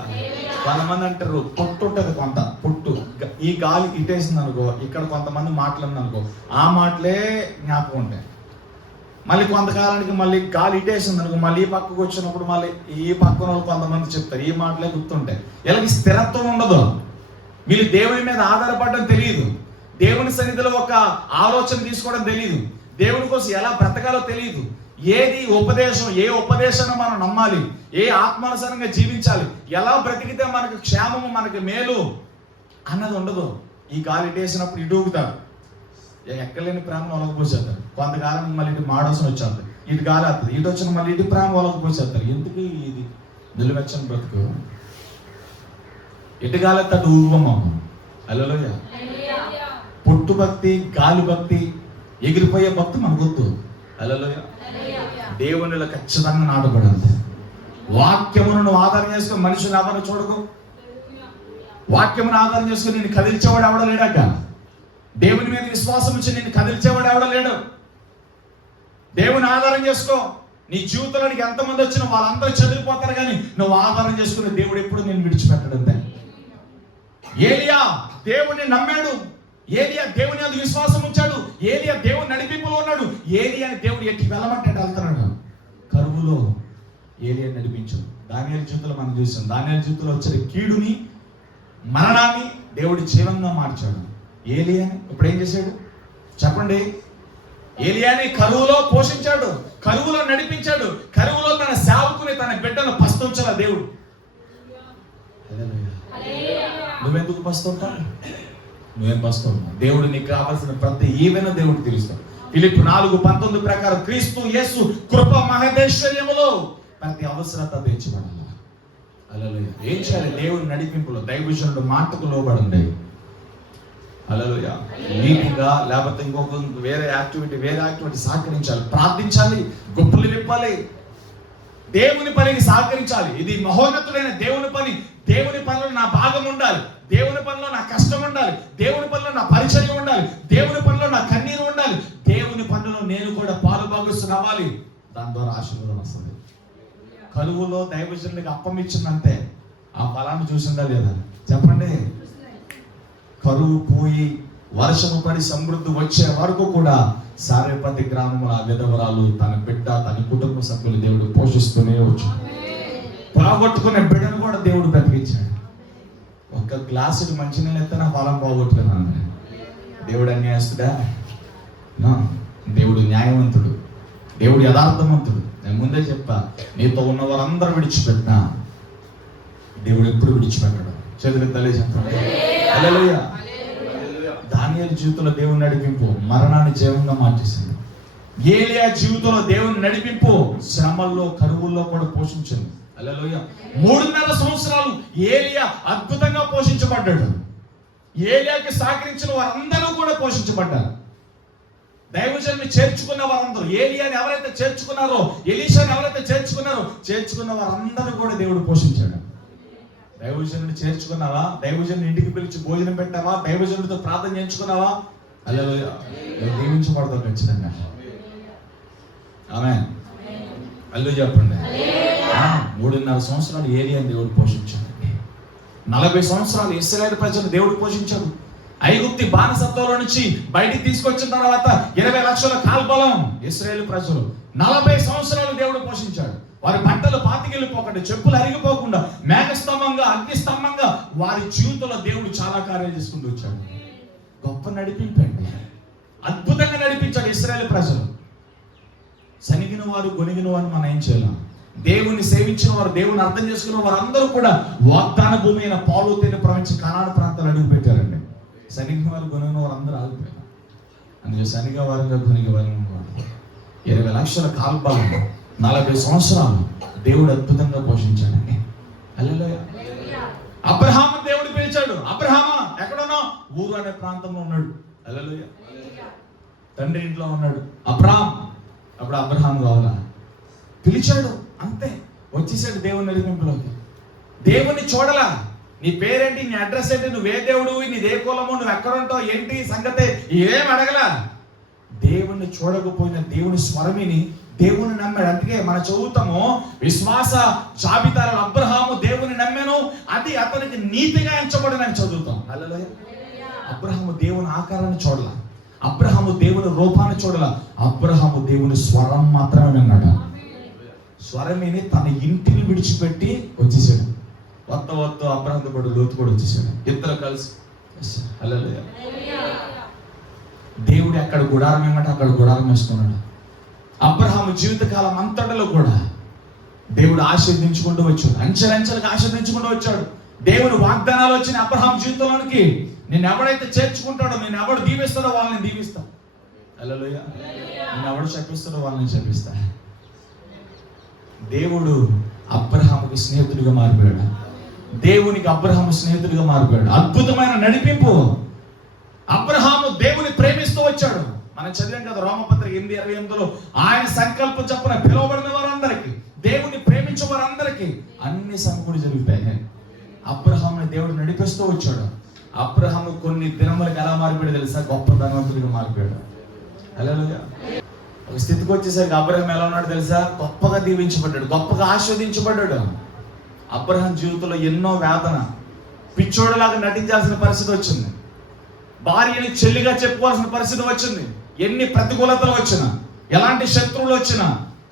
కొంతమంది అంటారు పొట్టు ఉంటుంది, కొంత పొట్టు ఈ గాలి ఇటేసింది అనుకో, ఇక్కడ కొంతమంది మాటలు అనుకో, ఆ మాటలే జ్ఞాపకం ఉంటాయి. మళ్ళీ కొంతకాలానికి మళ్ళీ గాలి ఇటేసింది అనుకో, మళ్ళీ ఈ పక్కకు వచ్చినప్పుడు మళ్ళీ ఈ పక్కన వాళ్ళు కొంతమంది చెప్తారు, ఈ మాటలే గుర్తుంటాయి. వీళ్ళకి స్థిరత్వం ఉండదు. వీళ్ళు దేవుని మీద ఆధారపడడం తెలియదు, దేవుని సన్నిధిలో ఒక ఆలోచన తీసుకోవడం తెలియదు, దేవుని కోసం ఎలా బ్రతకాలో తెలియదు. ఏది ఉపదేశం, ఏ ఉపదేశాన్ని మనం నమ్మాలి, ఏ ఆత్మానుసారంగా జీవించాలి, ఎలా బ్రతికితే మనకు క్షేమము, మనకి మేలు అన్నది ఉండదు. ఈ గాలి ఇటేసినప్పుడు ఇటు ఊగుతారు, ఎక్కలేని ప్రేమ ఒలకపోసేస్తారు. కొంతకాలం మళ్ళీ ఇటు మాడోసం వచ్చేస్తారు, ఇటు గాలి వస్తుంది, ఇటు వచ్చిన మళ్ళీ ఇటు ప్రేమ ఒలకపోసేస్తారు. ఎందుకు ఇది నిలువెచ్చని బ్రతుకు? ఇటు గాలి అటు ఊగమ్మ. హల్లెలూయా. పుట్టు భక్తి, గాలి భక్తి, ఎగిరిపోయే భక్తి మనకొద్దు. హల్లెలూయా. దేవునిలో ఖచ్చితంగా నాటబడాలి. వాక్యమును నువ్వు ఆధారం చేసుకుని మనిషిని ఆధారం చూడకు. వాక్యమును ఆధారం చేసుకుని నేను కదిల్చేవాడు ఎవడ లేడాక, దేవుని మీద విశ్వాసం వచ్చి నేను కదిల్చేవాడు ఎవడ లేడు. దేవుని ఆధారం చేసుకో. నీ జీవితంలోనికి ఎంతమంది వచ్చినా వాళ్ళందరూ చెదిరిపోతారు, కానీ నువ్వు ఆధారం చేసుకునే దేవుడు ఎప్పుడు నేను విడిచిపెట్టడం. ఏలియా దేవుణ్ణి నమ్మాడు, ఏలియా దేవుని మీద విశ్వాసం ఉంచాడు, ఏలియా దేవుని నడిపింపులో ఉన్నాడు. ఏలియాని దేవుడు ఎట్టి వెళ్ళమంటే వెళ్తున్నాడు. కరువులో ఏలియా నడిపించాడు. దానియేలు జీవితంలో మనం చూసాం. దానియేలు జీవితంలో వచ్చే కీడుని, మరణాన్ని దేవుడి జీవంగా మార్చాడు. ఏలియాని ఇప్పుడు ఏం చేశాడు చెప్పండి? ఏలియాని కరువులో పోషించాడు, కరువులో నడిపించాడు, కరువులో తన సేవకుని, తన బిడ్డను పస్తుంచాల దేవుడు. నువ్వెందుకు పస్తుంటావు? నువ్వేం పస్తావు? దేవుడు నీకు కావాల్సిన ప్రతి ఈవెన దేవుడికి తెలుస్తాడు. ఫిలిప్పీ 4:19 ప్రకారం క్రీస్తు యేసు కృప మహదేశ్వర్యములో ప్రతి అవసరత తీర్చబడాలి. హల్లెలూయా. ఏం చేయాలి? దేవుని నడిపింపులో దైవజనుడు మాటకు లోబడండి. హల్లెలూయా. నీతిగా లేకపోతే ఇంకొక వేరే యాక్టివిటీ సహకరించాలి, ప్రార్థించాలి, గొప్పలు విప్పాలి, దేవుని పనికి సహకరించాలి. ఇది మహోన్నతుడైన దేవుని పని. దేవుని పనిలో నా భాగం ఉండాలి, దేవుని పనిలో నా కష్టం ఉండాలి, దేవుని పనిలో నా పరిచయం ఉండాలి, దేవుని పనిలో నా కన్నీరు ఉండాలి, దేవుని పనిలో నేను కూడా పాలుభాగస్తుని అవ్వాలి. దాని ద్వారా ఆశీర్వాదం వస్తుంది. కరువులో దైవజనుడికి అప్పం ఇచ్చిందంటే ఆ ఫలాన్ని చూసిందా లేదా చెప్పండి. కరువు పోయి వర్షము పడి సమృద్ధి వచ్చే వరకు కూడా సారేపతి గ్రామంలో ఆ విధవరాలు తన బిడ్డ తన కుటుంబ సభ్యులు దేవుడు పోషిస్తూనే వచ్చాడు. పోగొట్టుకునే బిడ్డను కూడా దేవుడు బ్రతికించాడు. ఒక గ్లాసుడు మంచినీళ్ళు ఎత్తే ఫలం పోగొట్టుకున్నాను. దేవుడు అన్యాయస్తుడా? దేవుడు న్యాయవంతుడు, దేవుడు యథార్థవంతుడు. నేను ముందే చెప్పా, నీతో ఉన్న వారందరూ విడిచిపెట్టినా దేవుడు ఎప్పుడు విడిచిపెట్టాడు. చేతులు తల్లి చెప్పండి. హల్లెలూయా. దానియేలు జీవితంలో దేవుని నడిపింపు మరణాన్ని జీవంగా మార్చేసింది. ఏలియా జీవితంలో దేవుని నడిపింపు శ్రమల్లో కరువుల్లో కూడా పోషించింది. హల్లెలూయా. 3.5 సంవత్సరాలు ఏలియా అద్భుతంగా పోషించబడ్డాడు. ఏలియాకి సహకరించిన వారందరూ కూడా పోషించబడ్డారు. దైవజనుని చేర్చుకున్న వారందరూ, ఏలియాని ఎవరైతే చేర్చుకున్నారో, ఎలీషాని ఎవరైతే చేర్చుకున్న వారందరూ కూడా దేవుడు పోషించాడు. దైవజనుడిని చేర్చుకున్నావా? దైవజనుని ఇంటికి పిలిచి భోజనం పెట్టావా? దైవజనుడితో ప్రార్థన చేయించుకున్నావా? హల్లెలూయా. దీవించబడతావు ఖచ్చితంగా. ఆమేన్. హల్లెలూయా చెప్పండి. 3.5 సంవత్సరాలు ఏలియాని దేవుడు పోషించాడు. 40 సంవత్సరాలు ఇశ్రాయేలు ప్రజలు దేవుడు పోషించాడు. ఐగుప్తి బానిసత్వంలో నుంచి బయటికి తీసుకొచ్చిన తర్వాత 20 లక్షల కాల్బలం ఇశ్రాయేలు ప్రజలు 40 సంవత్సరాలు దేవుడు పోషించాడు. వారి బట్టలు పాతికెళ్ళిపోకుండా, చెప్పులు అరిగిపోకుండా, మేఘస్తంభంగా, అగ్నిస్తంభంగా వారి జీవితంలో దేవుడు చాలా కార్యాలు చేసుకుంటూ వచ్చాడు. గొప్ప నడిపింపండి, అద్భుతంగా నడిపించాడు ఇశ్రాయేలు ప్రజలు. సనిగిన వారు గొనిగిన వారు మనం ఏం చేయలేం. దేవుని సేవించిన వారు, దేవుని అర్థం చేసుకున్న వారు అందరూ కూడా వాగ్దాన భూమి అయిన పాలు తేనె ప్రవహించి కనాను ప్రాంతాలు అడుగు పెట్టారండి. సనిగిన వారు గొనిగిన వారు అందరూ ఆగిపోయారు. అందుకే సనిగా వారంగా గొనిగి వారంగా 20 లక్షల కాల్బలం 40 సంవత్సరాలు దేవుడు అద్భుతంగా పోషించాడండి. హల్లెలూయా. అబ్రహాము దేవుడు పిలిచాడు. అబ్రహామా ఎక్కడున్నావు? ఊరు అనే ప్రాంతంలో ఉన్నాడు. హల్లెలూయా. తండ్రి ఇంట్లో ఉన్నాడు. అప్పుడు అబ్రహాం కావాలా? పిలిచాడు, అంతే. వచ్చేసాడు దేవుని నడిపింపులోకి. దేవుని చూడలా. నీ పేరేంటి, నీ అడ్రస్ ఏంటి, నువ్వే దేవుడు, నీదే కులము, నువ్వు ఎక్కడ ఉంటావు, ఏంటి సంగతే, ఏం అడగలా. దేవుణ్ణి చూడకపోయిన దేవుని స్వరమిని దేవుని నమ్మాడు. అందుకే మనం చదువుతాము విశ్వాస జాబితాలో అబ్రహాము దేవుని నమ్మాను, అది అతనికి నీతిగా ఎంచబడినని చదువుతాం. హల్లెలూయా. అబ్రహాము దేవుని ఆకారాన్ని చూడాల, అబ్రహాము దేవుని రూపాన్ని చూడాల, అబ్రహాము దేవుని స్వరం మాత్రమే విన్నాడు. స్వరమిని తన ఇంటిని విడిచిపెట్టి వచ్చేసాడు. వత్త అబ్రహాంతో పాటు లోతు కూడా వచ్చేసాడు. ఇద్దరు కలిసి. హల్లెలూయా. దేవుడు ఎక్కడ గుడారం ఏమంటే అక్కడ గుడారం వేసుకున్నాడు. అబ్రహాము జీవితకాలం అంతటిలో కూడా దేవుడు ఆశీర్వదించుకుంటూ వచ్చాడు. అంచెలంచెలకు ఆశీర్వదించుకుంటూ వచ్చాడు. దేవుని వాగ్దానాలు వచ్చిన అబ్రహాం జీవితంలోనికి నేను ఎవడైతే చేర్చుకుంటాడో, నేను ఎవడు దీవిస్తాడో వాళ్ళని దీవిస్తా. హల్లెలూయా. నేను ఎవడు శపిస్తాడో వాళ్ళని శపిస్తా. దేవుడు అబ్రహాముకి స్నేహితుడిగా మారిపోయాడు. దేవునికి అబ్రహాము స్నేహితుడిగా మారిపోయాడు. అద్భుతమైన నడిపింపు. అబ్రహాము దేవుని ప్రేమిస్తూ వచ్చాడు. మనం చదివాం కదా రోమపత్రిక 8:28లో ఆయన సంకల్పం చొప్పున పిలువబడిన వారందరికీ, దేవుని ప్రేమించే వారందరికీ అన్ని సమకూడి జరుగుతాయి. అబ్రహాముని దేవుడు నడిపిస్తూ వచ్చాడు. అబ్రహాము కొన్ని దినములకు ఎలా మారిపోయాడు తెలుసా? గొప్ప ధనవంతుడిగా మారిపోయాడు. హల్లెలూయా. ఒక స్థితికి వచ్చేసరికి అబ్రహాం ఎలా ఉన్నాడు తెలుసా? గొప్పగా దీవించబడ్డాడు, గొప్పగా ఆశీర్వదించబడ్డాడు. అబ్రహాం జీవితంలో ఎన్నో వేదన, పిచ్చోడలాగా నటించాల్సిన పరిస్థితి వచ్చింది. భార్యని చెల్లిగా చెప్పుకోవాల్సిన పరిస్థితి వచ్చింది. ఎన్ని ప్రతికూలతలు వచ్చినా, ఎలాంటి శత్రువులు వచ్చినా,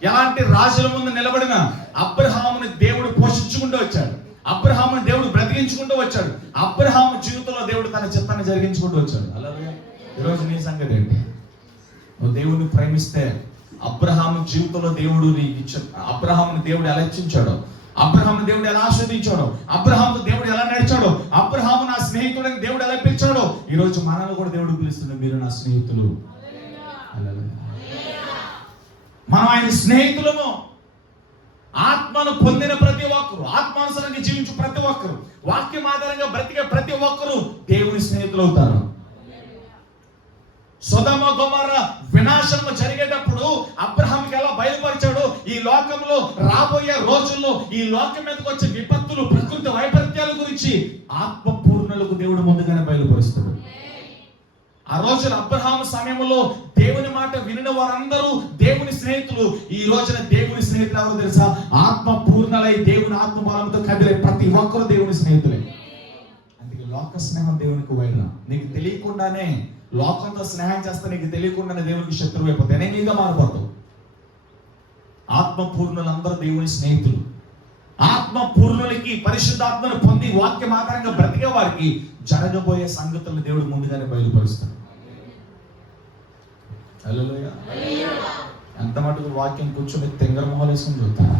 ఎలాంటి రాజుల ముందు నిలబడినా అబ్రహాముని దేవుడు పోషించుకుంటూ వచ్చాడు. అబ్రహాముని దేవుడు బ్రతికించుకుంటూ వచ్చాడు. అబ్రహాము జీవితంలో దేవుడు తన చిత్తాన్ని జరిగించుకుంటూ వచ్చాడు. అలాగే ఈరోజు నీ సంగతి ఏంటి? నువ్వు దేవుడిని ప్రేమిస్తే అబ్రహాము జీవితంలో దేవుడు అబ్రహాముని దేవుడు ఎలా హెచ్చించాడో, అబ్రహాము దేవుడు ఎలా ఆశీర్వదించాడో, అబ్రహాముతో దేవుడు ఎలా నడిచాడో, అబ్రహాము నా స్నేహితుడని దేవుడు ఎలా పిలిచాడో, ఈ రోజు మనల్ని కూడా దేవుడు పిలుస్తున్నాడు, మీరు నా స్నేహితులు. మనం ఆయన స్నేహితులము. ఆత్మను పొందిన ప్రతి ఒక్కరు, ఆత్మానుసారంగా జీవించు ప్రతి ఒక్కరు, వాక్యం ఆధారంగా బ్రతికే ప్రతి ఒక్కరు దేవుని స్నేహితులు అవుతారు. సొదొమ గొమొర్ర వినాశనం జరిగేటప్పుడు అబ్రహాంకి ఎలా బయలుపరిచాడు, ఈ లోకంలో రాబోయే రోజుల్లో ఈ లోకం మీదకి వచ్చే విపత్తులు, ప్రకృతి వైపరీత్యాల గురించి ఆత్మపూర్ణులకు దేవుడు ముందుగానే బయలుపరుస్తాడు. ఆ రోజున అబ్రహాము సమయంలో దేవుని మాట వినిన వారందరూ దేవుని స్నేహితులు. ఈ రోజున దేవుని స్నేహితులు ఎవరో తెలుసా? ఆత్మపూర్ణలై దేవుని ఆత్మబలంతో కదిలే ప్రతి ఒక్కరు దేవుని స్నేహితులే. అందుకే లోక స్నేహం దేవునికి వైరం. నీకు తెలియకుండానే లోకంతో స్నేహం చేస్తే నీకు తెలియకుండానే దేవునికి శత్రువు అయిపోతే ఎనిమిగా మారిపోతావు. ఆత్మపూర్ణులందరూ దేవుని స్నేహితులు. ఆత్మపూర్ణులకి పరిశుద్ధాత్మను పొంది వాక్యం ఆధారంగా బ్రతికే వారికి జరగబోయే సంగతులను దేవుడు ముందుగానే బయలుపరుస్తాడు. హల్లెలూయా. ఎంత మటుకు వాక్యం కూర్చొని తెంగర మొహలేసుకుని చూస్తారా?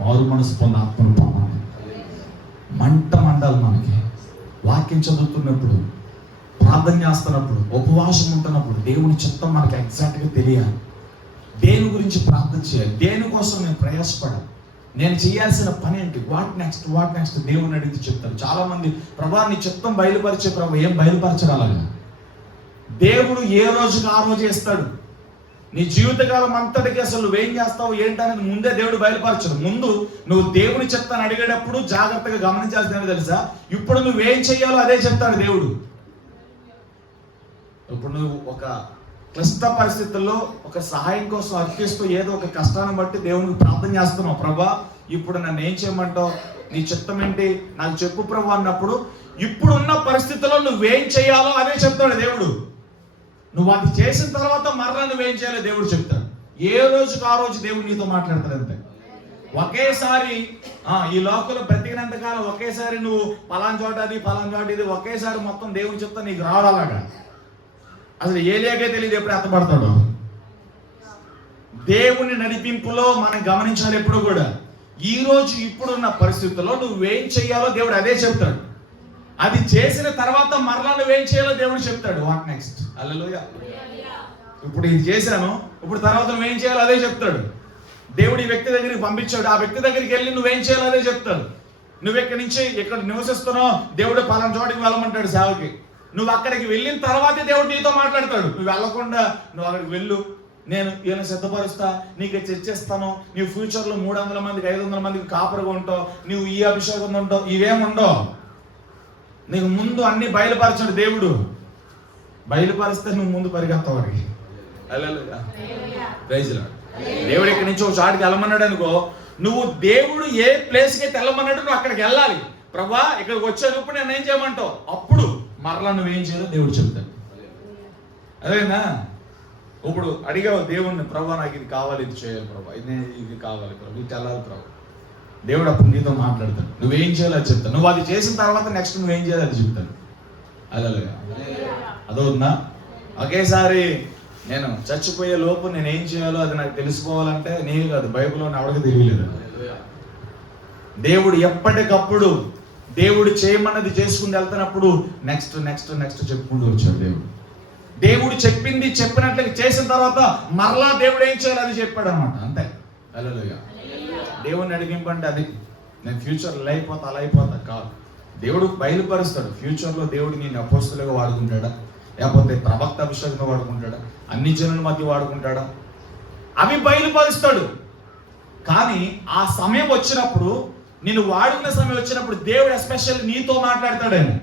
మారు మనసు పొంది ఆత్మను పొందాలి. మంట మండాలి మనకి. వాక్యం చదువుతున్నప్పుడు, ప్రార్థన చేస్తున్నప్పుడు, ఉపవాసం ఉంటున్నప్పుడు దేవుని చిత్తం మనకి ఎగ్జాక్ట్గా తెలియాలి. దేని గురించి ప్రార్థన చేయాలి, దేనికోసం నేను ప్రయాసపడాలి, నేను చేయాల్సిన పని ఏంటి, వాట్ నెక్స్ట్ దేవుని అడిగితే చెప్తారు. చాలా మంది ప్రభా నీ చిత్తం బయలుపరిచే ప్రభు ఏం బయలుపరచగలగా? దేవుడు ఏ రోజుకి ఆ రోజు ఇస్తాడు. నీ జీవితకాలం అంతటికి అసలు నువ్వేం చేస్తావు ఏంటనేది ముందే దేవుడు బయలుపరచడు. ముందు నువ్వు దేవుని చిత్తాన్ని అడిగేటప్పుడు జాగ్రత్తగా గమనించాల్సిందేమో తెలుసా? ఇప్పుడు నువ్వేం చెయ్యాలో అదే చెప్తాడు దేవుడు. ఇప్పుడు నువ్వు ఒక క్లిష్ట పరిస్థితుల్లో ఒక సహాయం కోసం అర్పిస్తూ ఏదో ఒక కష్టాన్ని బట్టి దేవునికి ప్రార్థన చేస్తున్నావు. ప్రభా ఇప్పుడు నన్ను ఏం చేయమంటావు, నీ చిత్తం ఏంటి నాకు చెప్పు ప్రభా అన్నప్పుడు ఇప్పుడున్న పరిస్థితుల్లో నువ్వేం చేయాలో అదే చెప్తాడు దేవుడు. నువ్వు అది చేసిన తర్వాత మరలా నువ్వేం చేయాలో దేవుడు చెప్తాడు. ఏ రోజుకి ఆ రోజు దేవుడు నీతో మాట్లాడతాడు. అంతే. ఒకేసారి ఈ లోకంలో బ్రతికినంతకాలం ఒకేసారి నువ్వు పలానా చోట ఇది ఒకేసారి మొత్తం దేవుని చెప్తా నీకు రావాలగా. అసలు ఏలియాకే తెలియదు ఎప్పుడు ఎత్తపడతాడో. దేవుని నడిపింపులో మనం గమనించాలి ఎప్పుడు కూడా. ఈ రోజు ఇప్పుడున్న పరిస్థితుల్లో నువ్వేం చెయ్యాలో దేవుడు అదే చెప్తాడు. అది చేసిన తర్వాత మరలా నువ్వేం చేయాలో దేవుడు చెప్తాడు. What next? హల్లెలూయా. ఇప్పుడు ఇది చేశాను, ఇప్పుడు తర్వాత నువ్వేం చేయాలో అదే చెప్తాడు. దేవుడు ఈ వ్యక్తి దగ్గరికి పంపించాడు, ఆ వ్యక్తి దగ్గరికి వెళ్ళి నువ్వేం చేయాలో అదే చెప్తాడు. నువ్వు ఇక్కడి నుంచి ఇక్కడ నివసిస్తున్నావు, దేవుడు పలానా చోటికి వెళ్ళమంటాడు సేవకి. నువ్వు అక్కడికి వెళ్ళిన తర్వాతే దేవుడు నీతో మాట్లాడతాడు. నువ్వు వెళ్ళకుండా నువ్వు అక్కడికి వెళ్ళు, నేను ఈయన సిద్ధపరుస్తా, నీకు చర్చిస్తాను, నీ ఫ్యూచర్లో 300 మందికి 500 మందికి కాపరుగా ఉంటావు, నువ్వు ఈ అభిషేకం ఉంటావు, ఇవేముండవు. నీకు ముందు అన్ని బయలుపరచాడు దేవుడు. బయలుపరిస్తే నువ్వు ముందు పరిగెత్తావు వాడికి. దేవుడు ఇక్కడి నుంచి ఒక చాటికి వెళ్ళమన్నాడు అనుకో, నువ్వు దేవుడు ఏ ప్లేస్కి అయితే వెళ్ళమన్నాడు నువ్వు అక్కడికి వెళ్ళాలి. ప్రభా ఇక్కడికి వచ్చేటప్పుడు నేను ఏం చేయమంటావు, అప్పుడు మరలా నువ్వేం చేయాలో దేవుడు చెప్తాడు. అదేనా? ఇప్పుడు అడిగావు దేవుణ్ణి, ప్రభా నాకు ఇది కావాలి, ఇది చేయాలి ప్రభా, ఇది కావాలి ప్రభా, ఇది వెళ్ళాలి ప్రభా. దేవుడు అప్పుడు నీతో మాట్లాడతాడు. నువ్వేం చేయాలో అది చెప్తాను. నువ్వు అది చేసిన తర్వాత నెక్స్ట్ నువ్వేం చేయాలో అది చెప్తాను. అలాగే అదవుతుందా? ఒకేసారి నేను చచ్చిపోయే లోపు నేను ఏం చేయాలో అది నాకు తెలుసుకోవాలంటే నేను కాదు, బైబిల్లో ఎవరికి తెలియలేదు. దేవుడు ఎప్పటికప్పుడు దేవుడు చేయమన్నది చేసుకుని వెళ్తున్నప్పుడు నెక్స్ట్ చెప్పుకుంటూ వచ్చాడు. దేవుడు చెప్పింది చెప్పినట్లయితే చేసిన తర్వాత మరలా దేవుడు ఏం చేయాలి అది చెప్పాడు అనమాట. అంతే. హల్లెలూయా. దేవుడిని అడిగింపంటే అది నేను ఫ్యూచర్ అలా అయిపోతా కాదు. దేవుడు బయలుపరుస్తాడు. ఫ్యూచర్లో దేవుడు నేను అపోస్తలుగా వాడుకుంటాడా, లేకపోతే ప్రవక్త అభిషేకంగా వాడుకుంటాడా, అన్ని జనుల మధ్య వాడుకుంటాడా, అవి బయలుపరుస్తాడు. కానీ ఆ సమయం వచ్చినప్పుడు, నేను వాడుకున్న సమయం వచ్చినప్పుడు దేవుడు ఎస్పెషల్లీ నీతో మాట్లాడతాడేమో.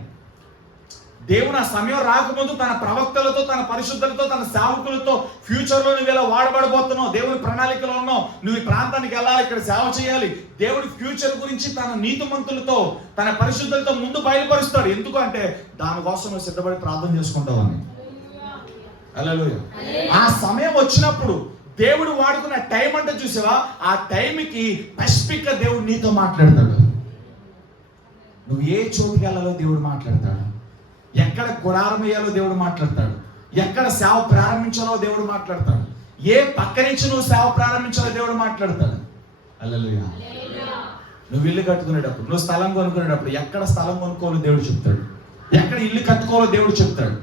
దేవుడు ఆ సమయం రాకముందు తన ప్రవక్తలతో, తన పరిశుద్ధులతో, తన సేవకులతో ఫ్యూచర్లో నువ్వు ఇలా వాడబడబోతున్నావు, దేవుని ప్రణాళికలో ఉన్నావు, నువ్వు ఈ ప్రాంతానికి వెళ్ళాలి, ఇక్కడ సేవ చేయాలి. దేవుడి ఫ్యూచర్ గురించి తన నీతిమంతులతో, తన పరిశుద్ధులతో ముందు బయలుపరుస్తాడు. ఎందుకు అంటే దానికోసం నువ్వు సిద్ధపడి ప్రార్థన చేసుకుంటావని. హల్లెలూయా. ఆ సమయం వచ్చినప్పుడు దేవుడు వాడుకున్న టైం అంటే చూసావా, ఆ టైంకి స్పెసిఫిక్ గా దేవుడు నీతో మాట్లాడతాడు. నువ్వు ఏ చోటుకి వెళ్ళాలో దేవుడు మాట్లాడతాడు, ఎక్కడ గుడారం వేయాలో దేవుడు మాట్లాడతాడు, ఎక్కడ సేవ ప్రారంభించాలో దేవుడు మాట్లాడతాడు, ఏ పక్క నుంచి నువ్వు సేవ ప్రారంభించాలో దేవుడు మాట్లాడతాడు. హల్లెలూయా. నువ్వు ఇల్లు కట్టుకునేటప్పుడు, నువ్వు స్థలం కొనుక్కునేటప్పుడు ఎక్కడ స్థలం కొనుక్కోవాలో దేవుడు చెప్తాడు, ఎక్కడ ఇల్లు కట్టుకోవాలో దేవుడు చెప్తాడు.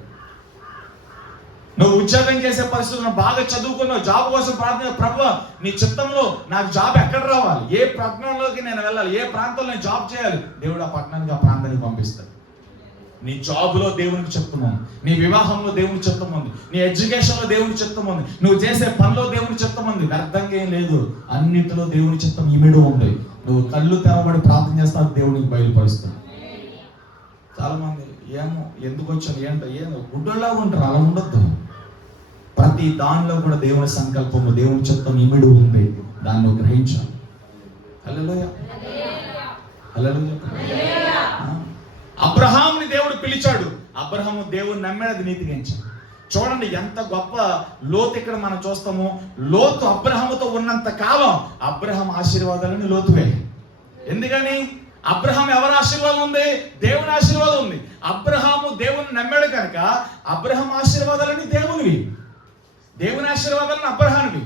నువ్వు ఉద్యోగం చేసే పరిస్థితుల్లో బాగా చదువుకున్నావు, జాబ్ కోసం ప్రార్థన, ప్రభువా నీ చిత్తంలో నాకు జాబ్ ఎక్కడ రావాలి, ఏ పట్టణంలోకి నేను వెళ్ళాలి, ఏ ప్రాంతంలో నేను జాబ్ చేయాలి, దేవుడు ఆ పట్టణానికి ఆ ప్రాంతానికి పంపిస్తాడు. నీ జాబ్లో దేవునికి చిత్తం ఉంది, నీ వివాహంలో దేవునికి చిత్తం ఉంది, నీ ఎడ్యుకేషన్లో దేవునికి చిత్తం ఉంది, నువ్వు చేసే పనిలో దేవునికి చిత్తం ఉంది. వ్యర్థంగా ఏం లేదు, అన్నిటిలో దేవుని చిత్తం ఇమిడి ఉంది. నువ్వు కళ్ళు తెరవబడి ప్రార్థన చేస్తావు, దేవునికి బయలుపరుస్తావు. చాలా మంది ఏమో ఎందుకు వచ్చాను ఏంటో ఏమో గుడ్డలా ఉంటారు, అలా ఉండొద్దు. ప్రతి దానిలో కూడా దేవుని సంకల్పము, దేవుని చిత్తం ఇమిడి ఉంది, దాన్ని గ్రహించాలి. హల్లెలూయా, హల్లెలూయా. అబ్రహాముని దేవుడు పిలిచాడు, అబ్రహాము దేవుని నమ్మాడు, నీతిగా ఎంచాడు. చూడండి ఎంత గొప్ప లోతు ఇక్కడ మనం చూస్తాము. లోతు అబ్రహాముతో ఉన్నంత కాలం అబ్రహాం ఆశీర్వాదాలని లోతువే. ఎందుకని? అబ్రహాం ఎవరి ఆశీర్వాదం ఉంది? దేవుని ఆశీర్వాదం ఉంది. అబ్రహాము దేవుని నమ్మాడు కనుక అబ్రహాం ఆశీర్వాదాలని దేవునివి, దేవుని ఆశీర్వాదాలను అబ్రహామువి.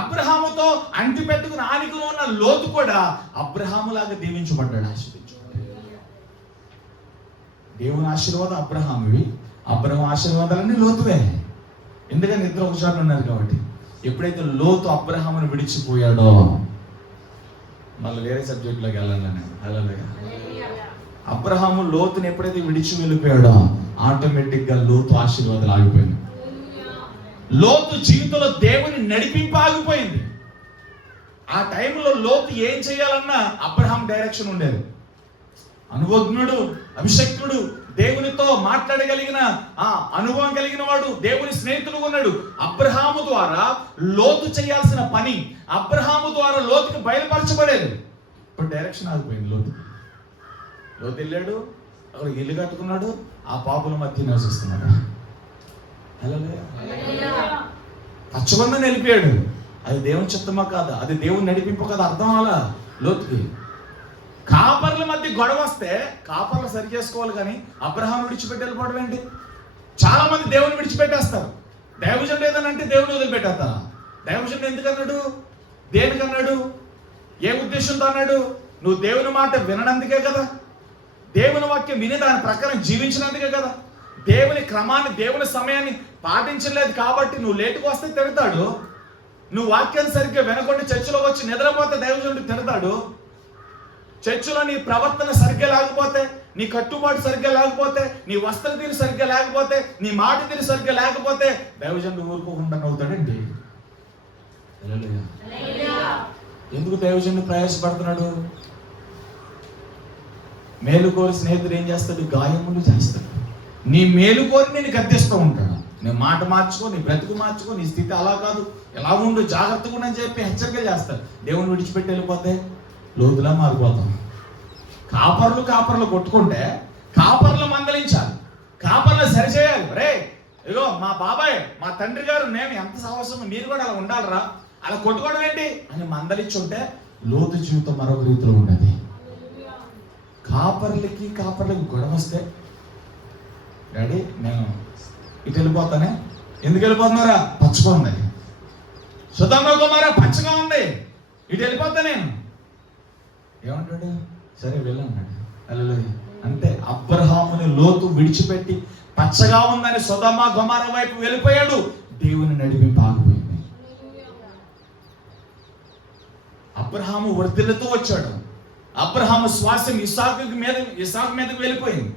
అబ్రహాముతో అంటి పెట్టుకుని ఆనికుని ఉన్న లోతు కూడా అబ్రహాములాగా దీవించబడ్డాడు, ఆశీర్వదించబడ్డాడు. దేవుని ఆశీర్వాదం అబ్రహామువి, అబ్రహాం ఆశీర్వాదాలన్నీ లోతువే. ఎందుకని? ఇద్దరు ఒకసారి ఉన్నారు కాబట్టి. ఎప్పుడైతే లోతు అబ్రహామును విడిచిపోయాడో, మళ్ళీ వేరే సబ్జెక్ట్లోకి వెళ్ళాలని, హల్లెలూయా. అబ్రహాము లోతుని ఎప్పుడైతే విడిచి వెళ్ళిపోయాడో ఆటోమేటిక్గా లోతు ఆశీర్వాదాలు ఆగిపోయింది. లోతు జీవితంలో దేవుని నడిపింపు ఆగిపోయింది. ఆ టైంలో లోతు ఏం చేయాలన్నా అబ్రహాం డైరెక్షన్ ఉండేది. అనుభవజ్ఞుడు, అభిషక్తుడు, దేవునితో మాట్లాడగలిగిన ఆ అనుభవం కలిగిన వాడు, దేవుని స్నేహితుడు ఉన్నాడు. అబ్రహాము ద్వారా లోతు చేయాల్సిన పని అబ్రహాము ద్వారా లోతుకి బయలుపరచబడేది. ఇప్పుడు డైరెక్షన్ ఆగిపోయింది. లోతు వెళ్ళాడు, అక్కడ ఇల్లు కట్టుకున్నాడు, ఆ పాపుల మధ్య నివసిస్తున్నాడు. పచ్చబందని వెళ్ళిపోయాడు. అది దేవుని చిత్తమా కాదా, అది దేవుని నడిపింపు కదా, అర్థం అలా లోతుకి. కాపర్ల మధ్య గొడవ వస్తే కాపర్లు సరి చేసుకోవాలి, కానీ అబ్రహాం విడిచిపెట్టి వెళ్ళిపోవడం ఏంటి? చాలా మంది దేవుని విడిచిపెట్టేస్తారు. దైవజనుడు ఏదైనా అంటే దేవుని వదిలిపెట్టేస్తారా? దైవజనుడు ఎందుకన్నాడు, దేనికన్నాడు, ఏ ఉద్దేశంతో అన్నాడు? నువ్వు దేవుని మాట విననందుకే కదా, దేవుని వాక్యం విని దాని ప్రకారం జీవించినందుకే కదా. దేవుని క్రమాన్ని, దేవుని సమయాన్ని పాటించలేదు కాబట్టి నువ్వు లేటుకు వస్తే తిడతాడు. నువ్వు వాక్యాన్ని సరిగ్గా వినకుండా చర్చిలో వచ్చి నిద్రపోతే దైవజనుడు తిడతాడు. చర్చిలో నీ ప్రవర్తన సరిగ్గా లేకపోతే, నీ కట్టుబాటు సరిగ్గా లేకపోతే, నీ వస్త్ర తీరు సరిగ్గా లేకపోతే, నీ మాట తీరు సరిగ్గా లేకపోతే దైవజనుడు ఊరుకోకుండా అవుతాడండి. ఎందుకు దైవజనుడు ప్రయాసపడుతున్నాడు? మేలు కోరి స్నేహితుడు ఏం చేస్తాడు? గాయములు చేస్తాడు. నీ మేలు కోరి నేను గద్దిస్తూ ఉంటాడు. నీ మాట మార్చుకో, నీ బ్రతుకు మార్చుకో, నీ స్థితి అలా కాదు, ఎలా ఉండు, జాగ్రత్తగా ఉండని చెప్పి హెచ్చరికలు చేస్తాడు. దేవుని విడిచిపెట్టి వెళ్ళిపోతే లోతులా మారిపోతాం. కాపర్లు కొట్టుకుంటే కాపర్లు మందలించాలి, కాపర్లు సరిచేయాలి. రే ఇగో మా బాబాయ్, మా తండ్రి గారు, నేను ఎంత సాహసం, మీరు కూడా అలా ఉండాలరా, అలా కొట్టుకోవడం ఏంటి అని మందలించుంటే లోతు జీవితం మరొక రీతిలో ఉండేది. కాపర్లకి గొడవ వస్తే, డాడీ నేను ఇటు వెళ్ళిపోతానే. ఎందుకు వెళ్ళిపోతున్నారా? పచ్చగా ఉంది. సుధామ కుమారా, పచ్చగా ఉంది, ఇటు వెళ్ళిపోతా నేను. ఏమంటాడు? సరే వెళ్ళన్నాడు. హల్లెలూయా. అంటే అబ్రహాముని లోతు విడిచిపెట్టి పచ్చగా ఉందని సొదొమ గొమొర్రా వైపు వెళ్ళిపోయాడు. దేవుని నడిపింపు ఆగిపోయింది. అబ్రహాము వర్ధిల్లుతూ వచ్చాడు. అబ్రహాము శ్వాసం ఇస్సాకు మీదకి వెళ్ళిపోయింది.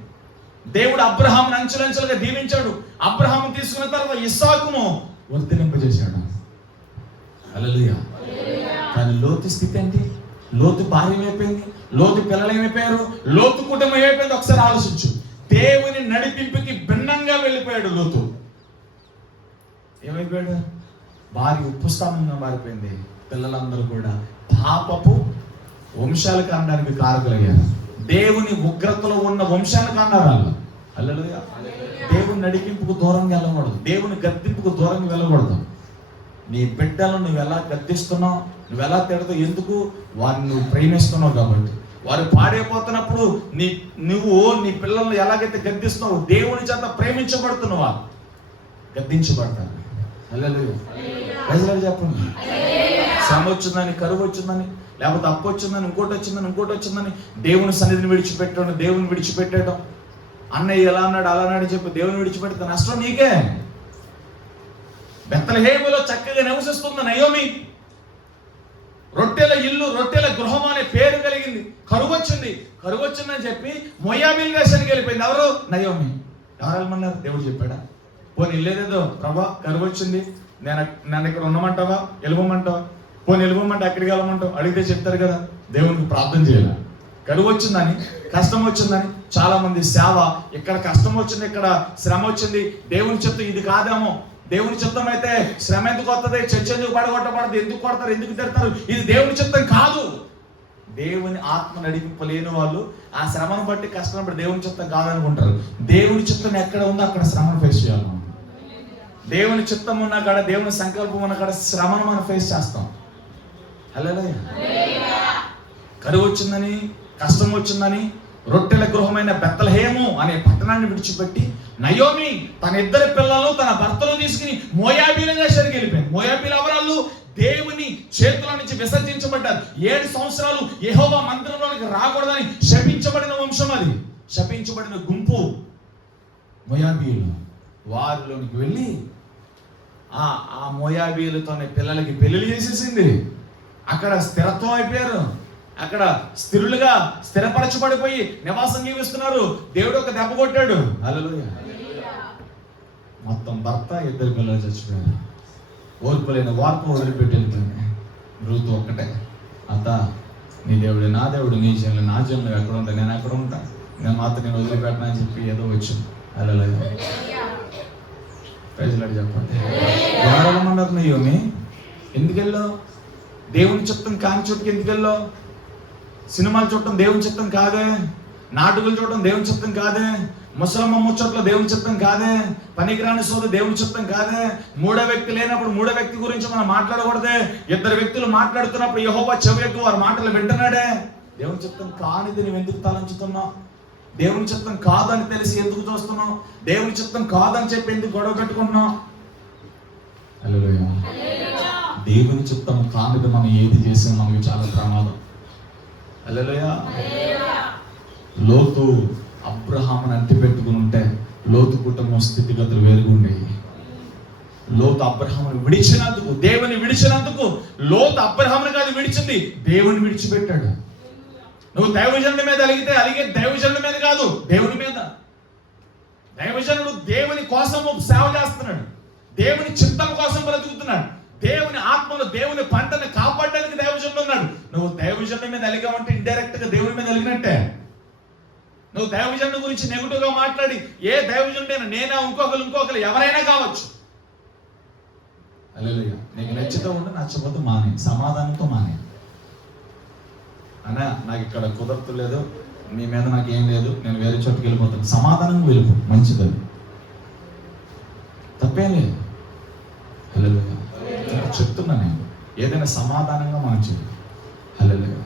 దేవుడు అబ్రహామును అంచెలంచెలుగా దీవించాడు. అబ్రహాము తీసుకున్న తర్వాత ఇస్సాకును వర్ధిల్లింపజేశాడు. హల్లెలూయా. కానీ లోతు స్థితి ఏంటి? లోతు భార్య ఏమైపోయింది? లోతు పిల్లలు ఏమైపోయారు? లోతు కుటుంబం ఏమైపోయింది? ఒకసారి ఆలోచించు. దేవుని నడిపింపుకి భిన్నంగా వెళ్ళిపోయాడు లోతు. ఏమైపోయాడు? భార్య ఉప్పుస్థానంగా మారిపోయింది. పిల్లలందరూ కూడా పాపపు వంశాలకు అనడానికి కారకులయ్యారు. దేవుని ఉగ్రతలో ఉన్న వంశాలకు అన్నారు వాళ్ళు. హల్లెలూయా. దేవుని నడిపింపుకు దూరంగా వెళ్ళకూడదు, దేవుని గద్దింపుకు దూరంగా వెళ్ళకూడదు. నీ బిడ్డలను నువ్వు ఎలా గద్దిస్తున్నావు, నువ్వు ఎలా తిడతావు? ఎందుకు? వారిని నువ్వు ప్రేమిస్తున్నావు కాబట్టి. వారు పాడైపోతున్నప్పుడు నువ్వు నీ పిల్లలను ఎలాగైతే గద్దిస్తున్నావు, దేవుని చేత ప్రేమించబడుతున్నావా, గద్దించబడతారు. హల్లెలూయా. ప్రజలు చెప్పండి. శ్రమ వచ్చిందని, కరువు వచ్చిందని, లేకపోతే అప్పు వచ్చిందని, ఇంకోటి వచ్చిందని దేవుని సన్నిధిని విడిచిపెట్టడం, అన్నయ్య ఎలా అన్నాడు అలా అన్నాడు చెప్పి దేవుని విడిచిపెడితే నష్టం నీకే. బెత్లెహేములో చక్కగా నివసిస్తున్న నయోమి, రొట్టెల ఇల్లు, రొట్టెల గృహం అనే పేరు కలిగింది. కరువు వచ్చిందని చెప్పి మోయాబీల దేశానికి వెళ్ళిపోయింది. ఎవరు? నయోమి. ఎవరు వెళ్ళమన్నారు? దేవుడు చెప్పాడా? పోనీ వెళ్ళేదేదో, ప్రభా కరువు వచ్చింది, నన్ను ఇక్కడ ఉండమంటావా, వెళ్ళమంటావా? పోనీ వెళ్ళమంటే అక్కడికి వెళ్ళమంటావు అడిగితే చెప్తారు కదా. దేవునికి ప్రార్థన చేయాలి. కరువు వచ్చిందని, కష్టం వచ్చిందని, చాలా మంది సేవ, ఇక్కడ కష్టం వచ్చింది, ఇక్కడ శ్రమ వచ్చింది, దేవుని చిత్తం ఇది కాదేమో, దేవుని చిత్తం అయితే శ్రమ ఎందుకు వస్తుంది, చర్చ ఎందుకు పడగొట్టబడదు, ఎందుకు కొడతారు, ఎందుకు తిడతారు, ఇది దేవుని చిత్తం కాదు. దేవుని ఆత్మ నడిపింపలేని వాళ్ళు ఆ శ్రమను బట్టి, కష్టం బట్టి దేవుని చిత్తం కాదనుకుంటారు. దేవుని చిత్తం ఎక్కడ ఉందో అక్కడ శ్రమను ఫేస్ చేయాలి. దేవుని చిత్తం ఉన్న కాడ, దేవుని సంకల్పం ఉన్న కాడ శ్రమను మనం ఫేస్ చేస్తాం. హల్లెలూయా. కరువు వచ్చిందని, కష్టం వచ్చిందని రొట్టెల గృహమైన బెత్లెహేము అనే పట్టణాన్ని విడిచిపెట్టి నయోమి తన ఇద్దరు పిల్లలు, తన భర్తను తీసుకుని మోయాబీల దేశానికి వెళ్ళిపోయింది. మోయాబీల ఎవరాళ్ళు? దేవుని చేతుల నుంచి విసర్జించబడ్డారు. 7 సంవత్సరాలు యెహోవా మందిరంలోనికి రాకూడదని శపించబడిన వంశం అది, శపించబడిన గుంపు మోయాబీలు. వారిలోనికి వెళ్ళి ఆ మోయాబీలతోనే పిల్లలకి పెళ్లి చేసేసింది. అక్కడ స్థిరత్వం అయిపోయారు. అక్కడ స్థిరులుగా స్థిరపరచబడిపోయి నివాసం జీవిస్తున్నారు. దేవుడు ఒక దెబ్బ కొట్టాడు. హల్లెలూయా. మొత్తం భర్త, 2 పిల్లలు చచ్చిపోయారు. ఓర్పులేని వార్పు వదిలిపెట్టి వెళ్తుంది. రూతు ఒక్కటే, అత్త నీ దేవుడు నా దేవుడు, నీ జన్లు నా జన్లు ఎక్కడ ఉంటా, నేను ఎక్కడ ఉంటా, నేను మాత్రం నేను వదిలిపెట్టనా అని చెప్పి ఏదో వచ్చింది. హల్లెలూయా. ప్రజలాడు చెప్పండి. ఎవరమ్మన్నారు నయోమి? ఎందుకు వెళ్ళావు? దేవుని చిత్తం కాని చోటుకి ఎందుకు వెళ్ళావు? సినిమాలు చూడటం దేవుని చిత్తం కాదే, నాటకాలు చూడటం దేవుని చిత్తం కాదే, ముసలమ్మ ముచ్చట్లో దేవుని చిత్తం కాదే, పనికిరాని సోదు దేవుని చిత్తం కాదే, 3వ వ్యక్తి లేనప్పుడు 3వ వ్యక్తి గురించి మనం మాట్లాడకూడదే, 2 వ్యక్తులు మాట్లాడుతున్నప్పుడు యెహోవా చెవియొగ్గి వారి మాటలు వింటున్నాడే. దేవుని చిత్తం కానిది నువ్వు ఎందుకు తలంచుతున్నావు? దేవుని చిత్తం కాదని తెలిసి ఎందుకు చూస్తున్నావు? దేవుని చిత్తం కాదని చెప్పి ఎందుకు గొడవ పెట్టుకుంటున్నావు? హల్లెలూయా. దేవుని చిత్తం కానిది మనం ఏది చేసినా మనకి చాలా ప్రమాదం. హల్లెలూయా. లోతు అబ్రహాముని అంటి పెట్టుకుని ఉంటే లోతు కుటుంబం స్థితిగతులు వేరుగా ఉండేవి. లోతు అబ్రహాముని విడిచినందుకు, దేవుని విడిచినందుకు, లోతు అబ్రహాముని కాదు విడిచింది, దేవుని విడిచిపెట్టాడు. నువ్వు దైవజనుడి మీద అలిగే దైవజనుడి మీద కాదు, దేవుని మీద. దైవజనుడు దేవుని కోసం సేవ చేస్తున్నాడు, దేవుని చిత్తం కోసం బ్రతుకుతున్నాడు, దేవుని ఆత్మలో దేవుని పంటను కాపాడడానికి దైవజనుడు ఉన్నాడు. నువ్వు దైవజనుడి మీద అలిగావంటే ఇండైరెక్ట్ గా దేవుని మీద అలిగినట్టే. నువ్వు దైవజనుడి గురించి నెగిటివ్ గా మాట్లాడి, ఏ దైవజనుడైనా, నేనా ఇంకొకరు ఎవరైనా కావచ్చు. హల్లెలూయా. నీకు నచ్చితే ఉండు, నచ్చకపోతే మానే, సమాధానంతో మానే. అన్నా నాకు ఇక్కడ కుదరలేదు, మీ మీద నాకు ఏం లేదు, నేను వేరే చోటుకి వెళ్ళిపోతాను, సమాధానంగా వెళ్ళిపో, మంచిది, తప్పేం లేదు. హల్లెలూయా. చెప్తున్నా నేను, ఏదైనా సమాధానంగా మనం చెప్పు. హల్లెలూయా.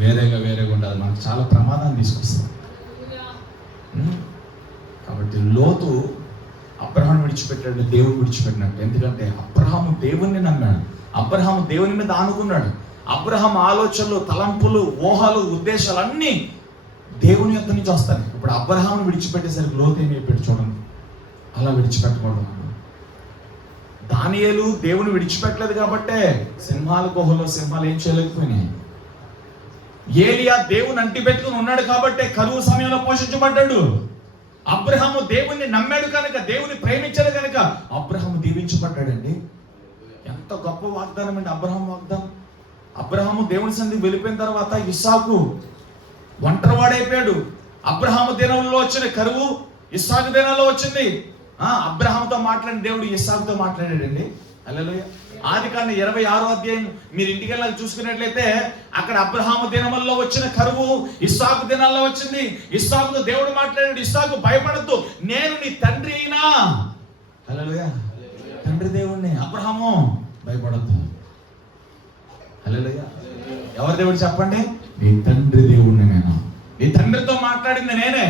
వేరేగా ఉండాలి, మనకు చాలా ప్రమాదాన్ని తీసుకొస్తుంది. కాబట్టి లోతు అబ్రహాము విడిచిపెట్టాడు, దేవుడు విడిచిపెట్టినట్టు. ఎందుకంటే అబ్రహాము దేవుణ్ణి నమ్మాడు, అబ్రహాము దేవుని మీద ఆనుకున్నాడు. అబ్రహాం ఆలోచనలు, తలంపులు, ఊహలు, ఉద్దేశాలు అన్నీ దేవుని యొక్క నుంచి వస్తాయి. ఇప్పుడు అబ్రహాము విడిచిపెట్టేసరికి లోతు ఏమి చెప్పాడు చూడండి. అలా విడిచిపెట్టకూడదు. దానియేలు దేవుని విడిచిపెట్టలేదు కాబట్టే సింహాల గుహలో సింహాలు ఏం చేయలేకపోయినాయి. ఏలియా దేవుని అంటి పెట్టుకుని ఉన్నాడు కాబట్టే కరువు సమయంలో పోషించబడ్డాడు. అబ్రహాము దేవుణ్ణి నమ్మాడు కనుక, దేవుని ప్రేమించాడు కనుక అబ్రహాము దీవించబడ్డాడండి. ఎంత గొప్ప వాగ్దానం అండి అబ్రహాం వాగ్దానం. అబ్రహాము దేవుని సన్నిధికి వెళ్ళిపోయిన తర్వాత ఇస్సాకు ఒంటరివాడైపోయాడు. అబ్రహాము దినంలో వచ్చిన కరువు ఇస్సాకు దినాల్లో వచ్చింది. అబ్రహాంతో మాట్లాడిన దేవుడు ఇస్సాకుతో మాట్లాడాడండి. హల్లెలూయా. ఆదికాండం 26వ అధ్యాయం మీరు ఇంటికి వెళ్ళి చూసుకున్నట్లయితే అక్కడ అబ్రహాము దినముల్లో వచ్చిన కరువు ఇస్సాకు దినాల్లో వచ్చింది. ఇస్సాకుతో దేవుడు మాట్లాడాడు, ఇస్సాకు భయపడద్దు, నేను నీ తండ్రి అయినా. హల్లెలూయా. తండ్రి దేవుడిని. అబ్రహాము భయపడద్దు. హల్లెలూయా. ఎవరి దేవుడు చెప్పండి? నీ తండ్రి దేవుడిని నేను. నీ తండ్రితో మాట్లాడింది నేనే,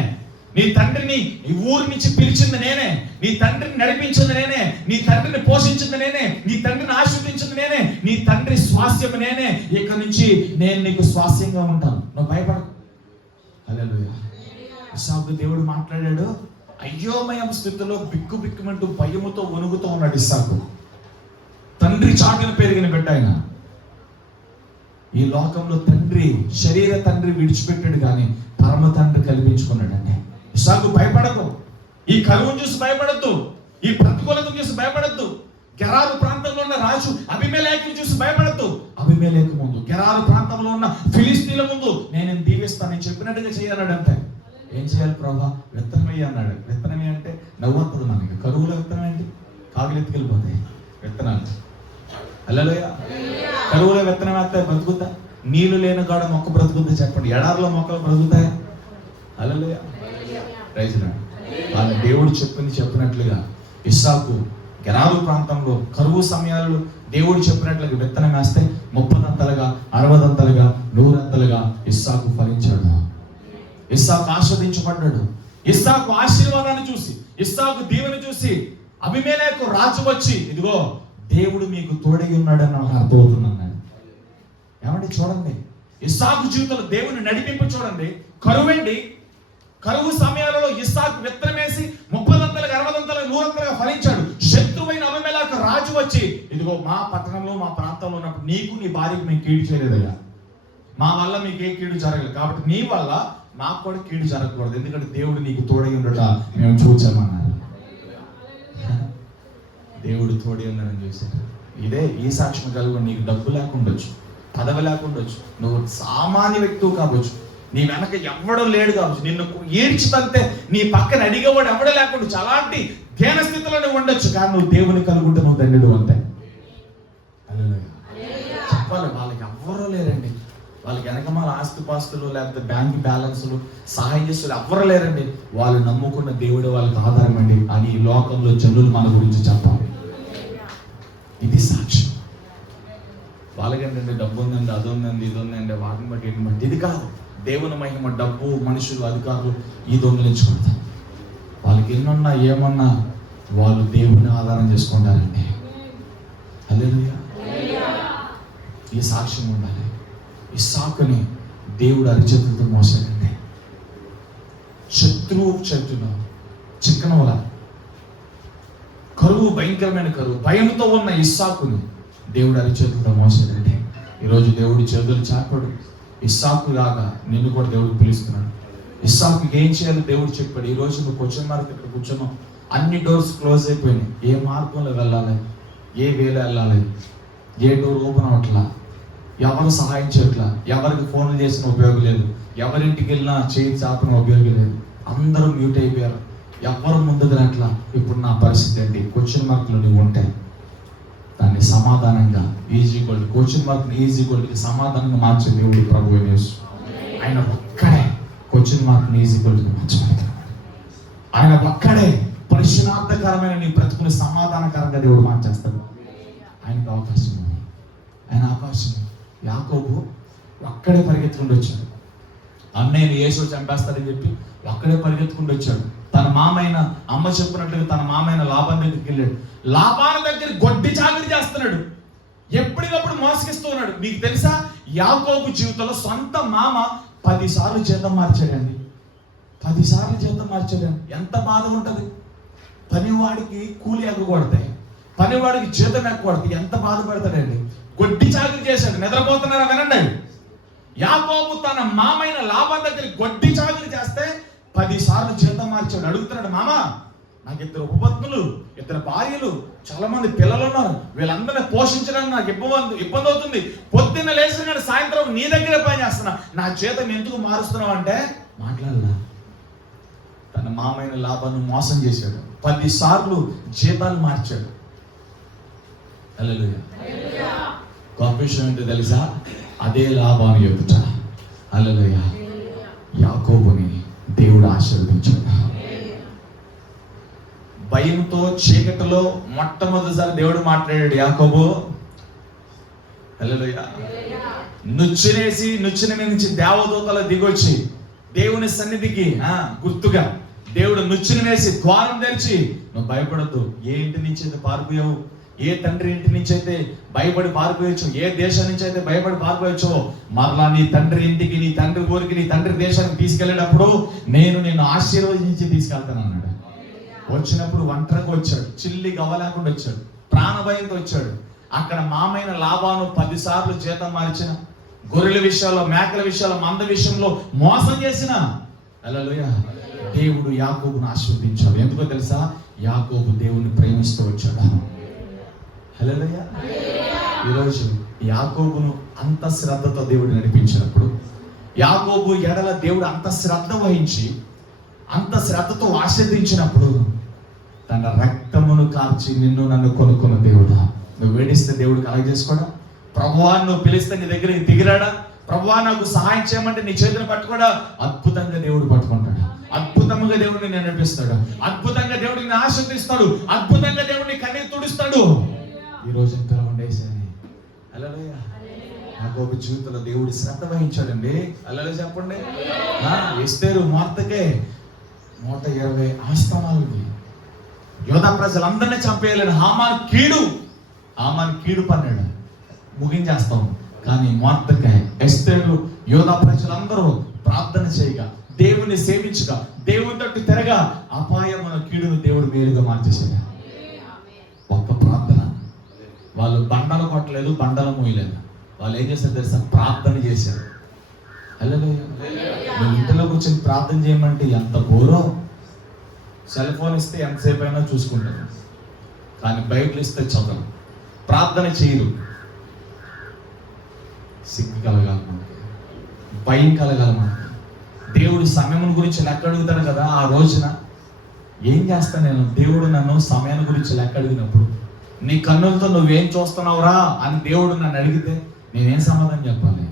నీ తండ్రిని ఈ ఊరి నుంచి పిలిచింది నేనే, నీ తండ్రిని నడిపించింది నేనే, నీ తండ్రిని పోషించింది నేనే, నీ తండ్రిని ఆశీర్వదించింది నేనే, నీ తండ్రి స్వాస్థ్యం నేనే. ఇక్కడ నుంచి నేను నీకు స్వాస్థ్యంగా ఉంటాను, నువ్వు భయపడకు. హల్లెలూయా. ఇస్సాకు దేవుడు మాట్లాడాడు, అయ్యోమయం స్థితిలో బిక్కుమంటూ భయముతో వణుకుతూ ఉన్నాడు ఇస్సాకు. తండ్రి చాటున పెరిగిన బిడ్డ ఆయన. ఈ లోకంలో తండ్రి, శరీర తండ్రి విడిచిపెట్టాడు కానీ పరమ తండ్రి కల్పించుకున్నాడండి. ఇస్సాకు భయపడదు, ఈ కరువును చూసి భయపడద్దు, ఈ ప్రతికూలతను చూసి భయపడద్దు. గెరారు ప్రాంతంలో ఉన్న రాజు అబీమెలెకును చూసి భయపడద్దు. అబీమెలెకు ముందు, గెరారు ప్రాంతంలో ఉన్న ఫిలిస్తీన్ల ముందు నేను దీవిస్తాను, నేను చెప్పినట్టుగా చేయాలన్నాడు. అంతే. ఏం చేయాలి ప్రభా? విత్తనమే అన్నాడు. విత్తనమే అంటే నవ్వుతుంది మనకి. కరువులో విత్తనం ఏంటి? కాగులు ఎత్తుకెళ్ళిపోతాయి విత్తనాలు. హల్లెలూయా. కరువులో విత్తనం వేస్తే బ్రతుకుతా? నీళ్లు లేని కాడ మొక్క బ్రతుకుతా చెప్పండి? ఎడారిలో మొక్కలు బ్రతుకుతాయి? హల్లెలూయా. రైజ్ రాడు. వాళ్ళ దేవుడు చెప్పినట్లుగా ఇస్సాకు గెరారు ప్రాంతంలో కరువు సమయాల్లో దేవుడు చెప్పినట్లుగా విత్తనం వేస్తే 30 60 100 ఇస్సాకు ఫలించాడు. ఇస్సాకు ఆస్వాదించబడ్డాడు. ఇస్సాకు ఆశీర్వాదాన్ని చూసి, ఇస్సాకు దీవెని చూసి అబీమెలెకు రాజు వచ్చి, ఇదిగో దేవుడు మీకు తోడై ఉన్నాడని నాకు అర్థమవుతుంది అన్నాడు. ఏమండి చూడండి, ఇస్సాకు జీవితంలో దేవుని నడిపింపు చూడండి. కరువేండి, కరువు సమయాలలో ఇస్సాకు విత్తనం వేసి 30 60 100 ఫలించాడు. శత్రువైన అబీమెలెకు రాజు వచ్చి, ఇదిగో మా పట్టణంలో మా ప్రాంతంలో ఉన్నప్పుడు నీకు నీ భార్యకు మేము కీడు చేయలేదయ్యా, మా వల్ల మీకు ఏ కీడు జరగలేదు, కాబట్టి నీ వల్ల మాకు కూడా కీడు జరగకూడదు, ఎందుకంటే దేవుడు నీకు తోడై ఉండట మేము చూచామన్నారు. దేవుడు తోడై ఉన్నాడని చూశారు. ఈ సాక్ష్యం కలుగు. నీకు డబ్బు లేకుండొచ్చు, పదవి లేకుండొచ్చు, నువ్వు సామాన్య వ్యక్తువు కావచ్చు, నీ వెనక ఎవడో లేడు కావచ్చు, నిన్ను ఏడ్చితంతే నీ పక్కన అడిగేవాడు ఎవడో లేకుండా అలాంటి ధ్యాన స్థితిలో నువ్వు ఉండొచ్చు, కానీ నువ్వు దేవుని కలుగుంటే నువ్వు ధన్యుడు అంతే. చెప్పాలి, వాళ్ళకి ఎవ్వరూ లేరండి. వాళ్ళకి వెనకమాల ఆస్తిపాస్తులు లేకపోతే బ్యాంక్ బ్యాలెన్సులు సహాయం చేస్తులు ఎవ్వరు లేరండి. వాళ్ళు నమ్ముకున్న దేవుడు వాళ్ళకి ఆధారం అండి అని ఈ లోకంలో జనులు మన గురించి చెప్పాలి. ఇది సాక్ష్యం. వాళ్ళకంటే డబ్బు ఉందండి, అది ఉందండి, ఇది ఉందండి, వాటిని బట్టి వీటిని బట్టి. ఇది కాదు దేవుని మహిమ. డబ్బు, మనుషులు, అధికారులు ఈ దొంగిలించుకుంటారు. వాళ్ళకి ఎన్నున్నా ఏమన్నా వాళ్ళు దేవుని ఆధారం చేసుకుంటారండి. హల్లెలూయా. ఈ సాక్ష్యం ఉండాలి. ఇస్సాకుని దేవుడు అరిచేతులతో మోసాడండి. శత్రువు చేతుల్లో చిక్కనవల కరువు, భయంకరమైన కరువు, భయంతో ఉన్న ఇస్సాకుని దేవుడు అరిచేతులతో మోసాడండి. ఈరోజు దేవుడి చేతులు చాపాడు. ఇస్సాకు లాగా నిన్ను కూడా దేవుడు పిలుస్తున్నాడు. ఇస్సాకు ఏం చేయాలో దేవుడు చెప్పాడు. ఈ రోజు నువ్వు క్వశ్చన్ మార్క్ ఇక్కడ కూర్చున్నావు. అన్ని డోర్స్ క్లోజ్ అయిపోయినాయి. ఏ మార్గంలో వెళ్ళాలి, ఏ వేలో వెళ్ళాలి, ఏ డోర్ ఓపెన్ అవట్లా, ఎవరు సహాయం చేయట్లా, ఎవరికి ఫోన్లు చేసిన ఉపయోగం లేదు, ఎవరింటికి వెళ్ళినా చేయి చాపిన ఉపయోగం లేదు, అందరూ మ్యూట్ అయిపోయారు, ఎవరు ముందుకు రాట్లా. ఇప్పుడు నా పరిస్థితి ఏంటి? క్వశ్చన్ మార్కులు నువ్వు ఉంటాయి, దాన్ని సమాధానంగా క్వశ్చన్ మార్క్ని ఈజీక్వల్కి సమాధానంగా మార్చే దేవుడు ప్రభు యేసు. ఆయన ఒక్కడే క్వశ్చన్ మార్క్ని ఈజీక్వల్కి మార్చగలుగుతాడు. ఆయన ఒక్కడే పరిశునార్థకరమైన నీ బ్రతుకుని సమాధానకరంగా దేవుడు మార్చేస్తాడు. ఆయనకు అవకాశం ఉంది. ఆయన అవకాశం. యాకోబు ఒక్కడే పరిగెత్తుకుంటూ వచ్చాడు. అన్నయ్యని యేసు చంపేస్తాడని చెప్పి ఒక్కడే పరిగెత్తుకుంటూ వచ్చాడు. తన మామైన అమ్మ చెప్పినట్లుగా తన మామైన లాబాను దగ్గరికి వెళ్ళాడు. లాబాను దగ్గర గొడ్డి చాకరీ చేస్తున్నాడు, ఎప్పటికప్పుడు మోసగిస్తూ ఉన్నాడు. మీకు తెలుసా, యాకోబు జీవితంలో సొంత మామ 10 సార్లు జీతం మార్చాడండి. 10 సార్లు జీతం మార్చాడండి. ఎంత బాధ ఉంటుంది. పనివాడికి కూలి ఎగ్గకూడతాయి, పనివాడికి జీతం ఎక్కకూడదు. ఎంత బాధపడతాడండి. గొడ్డి చాకరీ చేశాడు. నిద్రపోతున్నారా వినండి. యాకోబు తన మామైన లాబాను దగ్గర గొడ్డి చాకరీ చేస్తే 10 సార్లు జీతం మార్చాడు. అడుగుతున్నాడు, మామ నాకు 2 ఉపపత్నులు, 2 భార్యలు, చాలా మంది పిల్లలు ఉన్నారు, వీళ్ళందరినీ పోషించడానికి నాకు ఇబ్బంది అవుతుంది. పొద్దున్న లేచిన సాయంత్రం నీ దగ్గరే పని చేస్తున్నా, నా జీతం ఎందుకు మారుస్తున్నావు అంటే మాట్లాడలా. తన మామైన లాబాను మోసం చేశాడు. 10 సార్లు జీతాలు మార్చాడు. హల్లెలూయా. గొప్ప విషయం ఏంటో తెలుసా? అదే లాబాను ఎదుట హల్లెలూయా యాకోబుని దేవుడు ఆశీర్వదించాడు. భయంతో చీకటిలో మొట్టమొదటిసారి దేవుడు మాట్లాడాడు. యాకోబు హల్లెలూయా. నుచ్చిన మీద నుంచి దేవదూతలు దిగొచ్చి దేవుని సన్నిధికి గుర్తుగా దేవుడు నుచ్చుని వేసి ద్వారం తెరిచి, నువ్వు భయపడద్దు, ఏ ఇంటి నుంచి అయితే పారిపోయావు, ఏ తండ్రి ఇంటి నుంచి అయితే భయపడి పారిపోయచ్చు, ఏ దేశం నుంచి అయితే భయపడి పారిపోయచ్చు, మరలా నీ తండ్రి ఇంటికి, నీ తండ్రి ఊరికి, నీ తండ్రి దేశానికి తీసుకెళ్ళేటప్పుడు నేను నిన్ను ఆశీర్వదించి తీసుకెళ్తాను అన్నాడు. వచ్చినప్పుడు ఒంటరిగా వచ్చాడు, చిల్లి గవ్వలేకుండా వచ్చాడు, ప్రాణభయంతో వచ్చాడు. అక్కడ మామైన లాబాను 10 సార్లు జీతం మార్చిన, గొర్రెల విషయాల్లో, మేకల విషయాల్లో, మంద విషయంలో మోసం చేసిన, హల్లెలూయా, దేవుడు యాకోబును ఆశీర్వదించాడు. ఎందుకో తెలుసా? యాకోబు దేవుని ప్రేమిస్తూ వచ్చాడు. హల్లెలూయా. ఈరోజు యాకోబును అంత శ్రద్ధతో దేవుడు నడిపించినప్పుడు, యాకోబు ఎడల దేవుడు అంత శ్రద్ధ వహించి అంత శ్రద్ధతో ఆశీర్వదించినప్పుడు, తన రక్తమును కార్చి నిన్ను నన్ను కొనుక్కున్న దేవుడా, నువ్వు వేడిస్తే దేవుడు కలెక్ట్ చేసుకోడా? ప్రభువా నువ్వు పిలిస్తే నీ దగ్గరికి దిగిరాడా? ప్రభువా నాకు సహాయం చేయమంటే నీ చేతిని పట్టుకోడా? అద్భుతంగా దేవుడు పట్టుకుంటాడు, అద్భుతంగా దేవుడిని నేను నడిపిస్తాడు, అద్భుతంగా దేవుడిని ఆశీర్వదిస్తాడు, అద్భుతంగా దేవుడిని కన్నీరు తుడుస్తాడు. ఈ రోజు ఎంత ఉండేసాని. హల్లెలూయా. యాకోబు జీవితంలో దేవుడు శ్రద్ధ వహించాడండి. హల్లెలూయా చెప్పండి. ఎస్తేరు మార్తకే 120 ఆస్థానాలు, యోధా ప్రజలందరినీ చంపేయాలని హామాను కీడు పన్నాడు, ముగించేస్తాం. కానీ మార్తకాయ, ఎస్తేరు, యోధా ప్రజలందరూ ప్రార్థన చేయగా, దేవుని సేవించగా, దేవుని తట్టు తెరగా అపాయమైన కీడును దేవుడు మేలుగా మార్చేశాడు. ఒక్క ప్రార్థన. వాళ్ళు బండలు కొట్టలేదు, బండలు మోయలేదు. వాళ్ళు ఏం చేశారు తెలుసా? ప్రార్థన చేశారు. హల్లెలూయా. నువ్వు ఇంటిలో కూర్చొని ప్రార్థన చేయమంటే ఎంత బోరో. సెల్ ఫోన్ ఇస్తే ఎంతసేపు అయినా చూసుకుంటారు, కానీ బైబిల్ ఇస్తే చదవరు, ప్రార్థన చేయరు. సిగ్గు కలగాలి మనకి, భయం కలగాలి మనకి. దేవుడు సమయం గురించి లెక్క అడుగుతాడు కదా. ఆ రోజున ఏం చేస్తాను నేను? దేవుడు నన్ను సమయం గురించి లెక్క అడిగినప్పుడు, నీ కన్నులతో నువ్వేం చూస్తున్నావురా అని దేవుడు నన్ను అడిగితే నేనేం సమాధానం చెప్పాలి?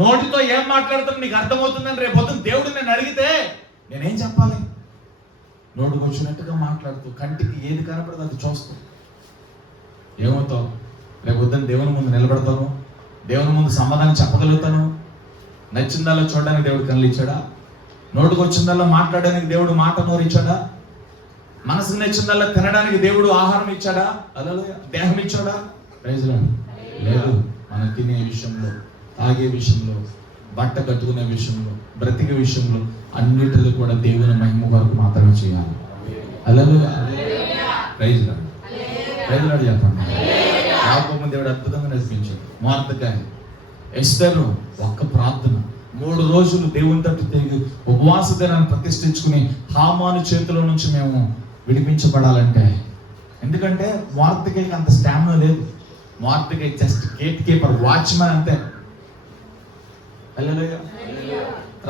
నోటితో ఏం మాట్లాడుతాను నీకు అర్థమవుతుందని రేపు పొద్దున దేవుడు నన్ను అడిగితే నేనేం చెప్పాలి? నోటికి వచ్చినట్టుగా మాట్లాడుతూ, కంటికి ఏది కనపడదు అది చూస్తూ ఏమవుతావు? రేపు పొద్దున దేవుని ముందు నిలబడతాను, దేవుని ముందు సమాధానం చెప్పగలుగుతాను. నచ్చిందల్లా చూడడానికి దేవుడు కళ్ళు ఇచ్చాడా? నోటికి వచ్చిందల్లా మాట్లాడడానికి దేవుడు మాట నోరు ఇచ్చాడా? మనసుకు నచ్చిందల్లా తినడానికి దేవుడు ఆహారం ఇచ్చాడా? హల్లెలూయా. దేహం ఇచ్చాడా? Praise Lord. లేదు. మనం తినే విషయంలో, తాగే విషయంలో, బట్ట కట్టుకునే విషయంలో, బ్రతికే విషయంలో అన్నిటిలో కూడా దేవుని మహిమ వరకు మాత్రమే చేయాలి. Hallelujah. Praise lord. Praise lord చెప్పండి. యాకోబు దేవుడు అద్భుతంగా నడిపించాడు. మార్తకాయ, ఎస్తేరు ఒక్క ప్రార్థన, 3 రోజులు దేవుని తట్టు తిరిగి ఉపవాస దినాన్ని ప్రతిష్ఠించుకుని హామాను చేతిలో నుంచి మేము విడిపించబడాలంటే, ఎందుకంటే మార్తకాయకి అంత స్టామినా లేదు. మార్తకాయ జస్ట్ గేట్ కీపర్, వాచ్మెన్ అంతే. హల్లెలూయా.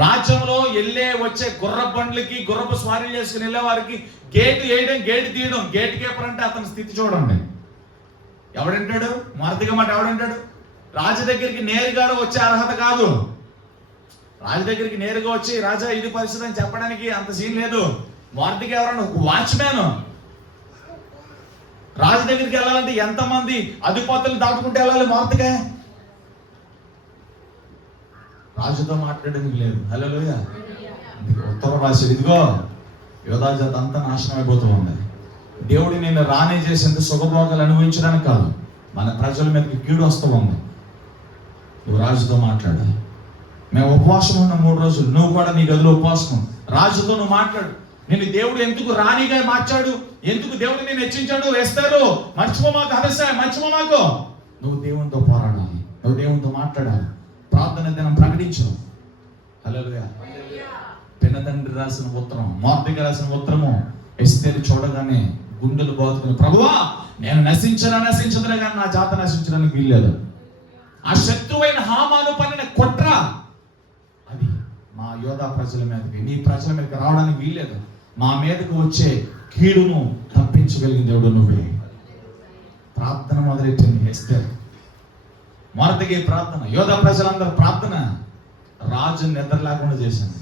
రాజ్యంలో వెళ్ళే వచ్చే గుర్ర బండ్లకి, గుర్రపు స్వారీ చేసుకుని వెళ్ళే వారికి గేట్ వేయడం, గేట్ తీయడం, గేట్ కీపర్ అంటే అతని స్థితి చూడండి. ఎవడంటాడు? మార్తకాయ మాట ఎవడంటాడు? రాజు దగ్గరికి నేరుగా వచ్చే అర్హత కాదు. రాజు దగ్గరికి నేరుగా వచ్చి రాజా ఇది పరిస్థితి అని చెప్పడానికి అంత సీన్ లేదు. మార్తకాయ ఎవరన్నా? ఒక వాచ్మ్యాన్. రాజు దగ్గరికి వెళ్ళాలంటే ఎంతమంది అధిపతులు దాటుకుంటే వెళ్ళాలి మార్తకాయ? రాజుతో మాట్లాడడానికి లేదు. హల్లెలూయా. ఉత్తర రాశాడు, ఇదిగో యోధా జాతి అంతా నాశనం అయిపోతూ ఉంది. దేవుడు నిన్ను రానే చేసేంత సుఖభోగాలు అనుభవించడానికి కాదు, మన ప్రజల మీదకి కీడు వస్తూ ఉంది. నువ్వు రాజుతో మాట్లాడాలి. మేము ఉపవాసం ఉన్న 3 రోజులు, నువ్వు కూడా నీ గదిలో ఉపవాసం. రాజుతో నువ్వు మాట్లాడు. నేను దేవుడు ఎందుకు రాణిగా మార్చాడు, ఎందుకు దేవుడు నేను హెచ్చించాడు, వేస్తారు మర్చిపోమాకు, హదస్సాయ మర్చిపోమాకు. నువ్వు దేవునితో పోరాడాలి, నువ్వు దేవునితో మాట్లాడాలి, ప్రార్థన దినం ప్రకటించు. హల్లెలూయా. పినతండ్రి రాసిన ఉత్తరం, మార్తకాయ రాసిన ఉత్తరము ఎస్తేరు చూడగానే గుండెలు బాదుకుని, ప్రభువా నేను నశించదులే కానీ నా జాత నశించడానికి వీల్లేదు. ఆ శత్రువైన హామాను పనిన కుట్ర అది మా యోధా ప్రజల మీదకి, నీ ప్రజల మీదకి రావడానికి వీల్లేదు. మా మీదకు వచ్చే కీడును తప్పించగలిగిన దేవుడు నువ్వే. ప్రార్థన మొదలెట్టింది ఎస్తేరు. మార్తకాయ ప్రార్థన, యోధా ప్రజలందరూ ప్రార్థన. రాజు నిద్ర లేకుండా చేసింది,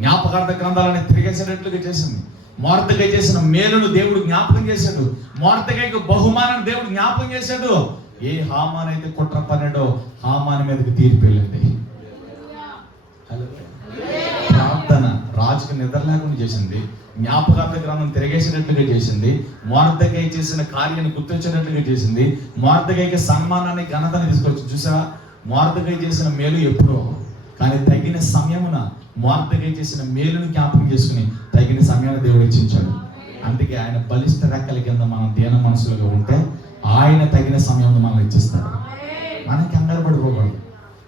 జ్ఞాపకార్థ గ్రంథాలని తిరిగేసేటట్లుగా చేసింది. మార్తకాయ చేసిన మేలును దేవుడు జ్ఞాపకం చేశాడు. మార్తకాయకు బహుమానాన్ని దేవుడు జ్ఞాపకం చేశాడు. ఏ హామాన్ అయితే కుట్ర పన్నెండో హామాన్ మీదకి తీర్పు వెళ్ళింది. ప్రార్థన రాజుకి నిద్ర లేకుండా చేసింది, జ్ఞాపకార్థ గ్రంథం తిరిగేసినట్లుగా చేసింది, మార్తకాయ చేసిన కార్యాన్ని గుర్తించినట్లుగా చేసింది, మార్తకాయకి సన్మానాన్ని ఘనతని తీసుకొచ్చి. చూసావా, మార్తకాయ చేసిన మేలు ఎప్పుడో, కానీ తగిన సమయమున మార్దకై చేసిన మేలును జ్ఞాపకం చేసుకుని తగిన సమయాన్ని దేవుడు ఇచ్చించాడు. అందుకే ఆయన బలిష్ట రెక్కల కింద మనం దీన మనసులుగా ఉంటే ఆయన తగిన సమయంలో మనం ఇచ్చిస్తాడు. మనకి కంగారు పడిపోకూడదు.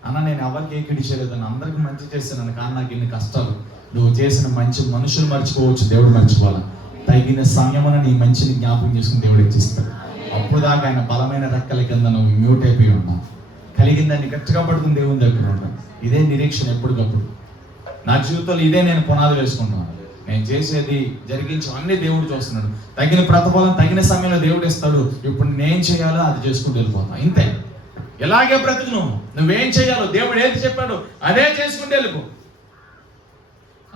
అన్న నేను ఎవరికి ఏకిడి చేయలేదని, అందరికి మంచి చేశాను కానీ నాకు ఇన్ని కష్టాలు. నువ్వు చేసిన మంచి మనుషులు మర్చిపోవచ్చు, దేవుడు మర్చిపోవాలి. తగిన సమయమున నీ మంచిని జ్ఞాపకం చేసుకుని దేవుడు ఇచ్చిస్తాడు. అప్పుడు దాకా ఆయన బలమైన రెక్కల కింద నువ్వు మ్యూట్ అయిపోయి ఉంటాం. కలిగిందాన్ని గట్టిగా పడుకుని దేవుని దగ్గర ఉంటాం. ఇదే నిరీక్షణ ఎప్పటికప్పుడు. నా జీవితంలో ఇదే నేను పునాది వేసుకుంటున్నాను. నేను చేసేది జరిగించి అన్ని దేవుడు చూస్తున్నాడు. తగిన ప్రతిఫలం తగిన సమయంలో దేవుడు ఇస్తాడు. ఇప్పుడు నేను చేయాలో అది చేసుకుంటూ వెళ్ళిపోతాం. ఇంతే. ఇలాగే బ్రతుకు. నువ్వేం చేయాలో దేవుడు ఏది చెప్పాడు అదే చేసుకుంటూ వెళ్ళిపో.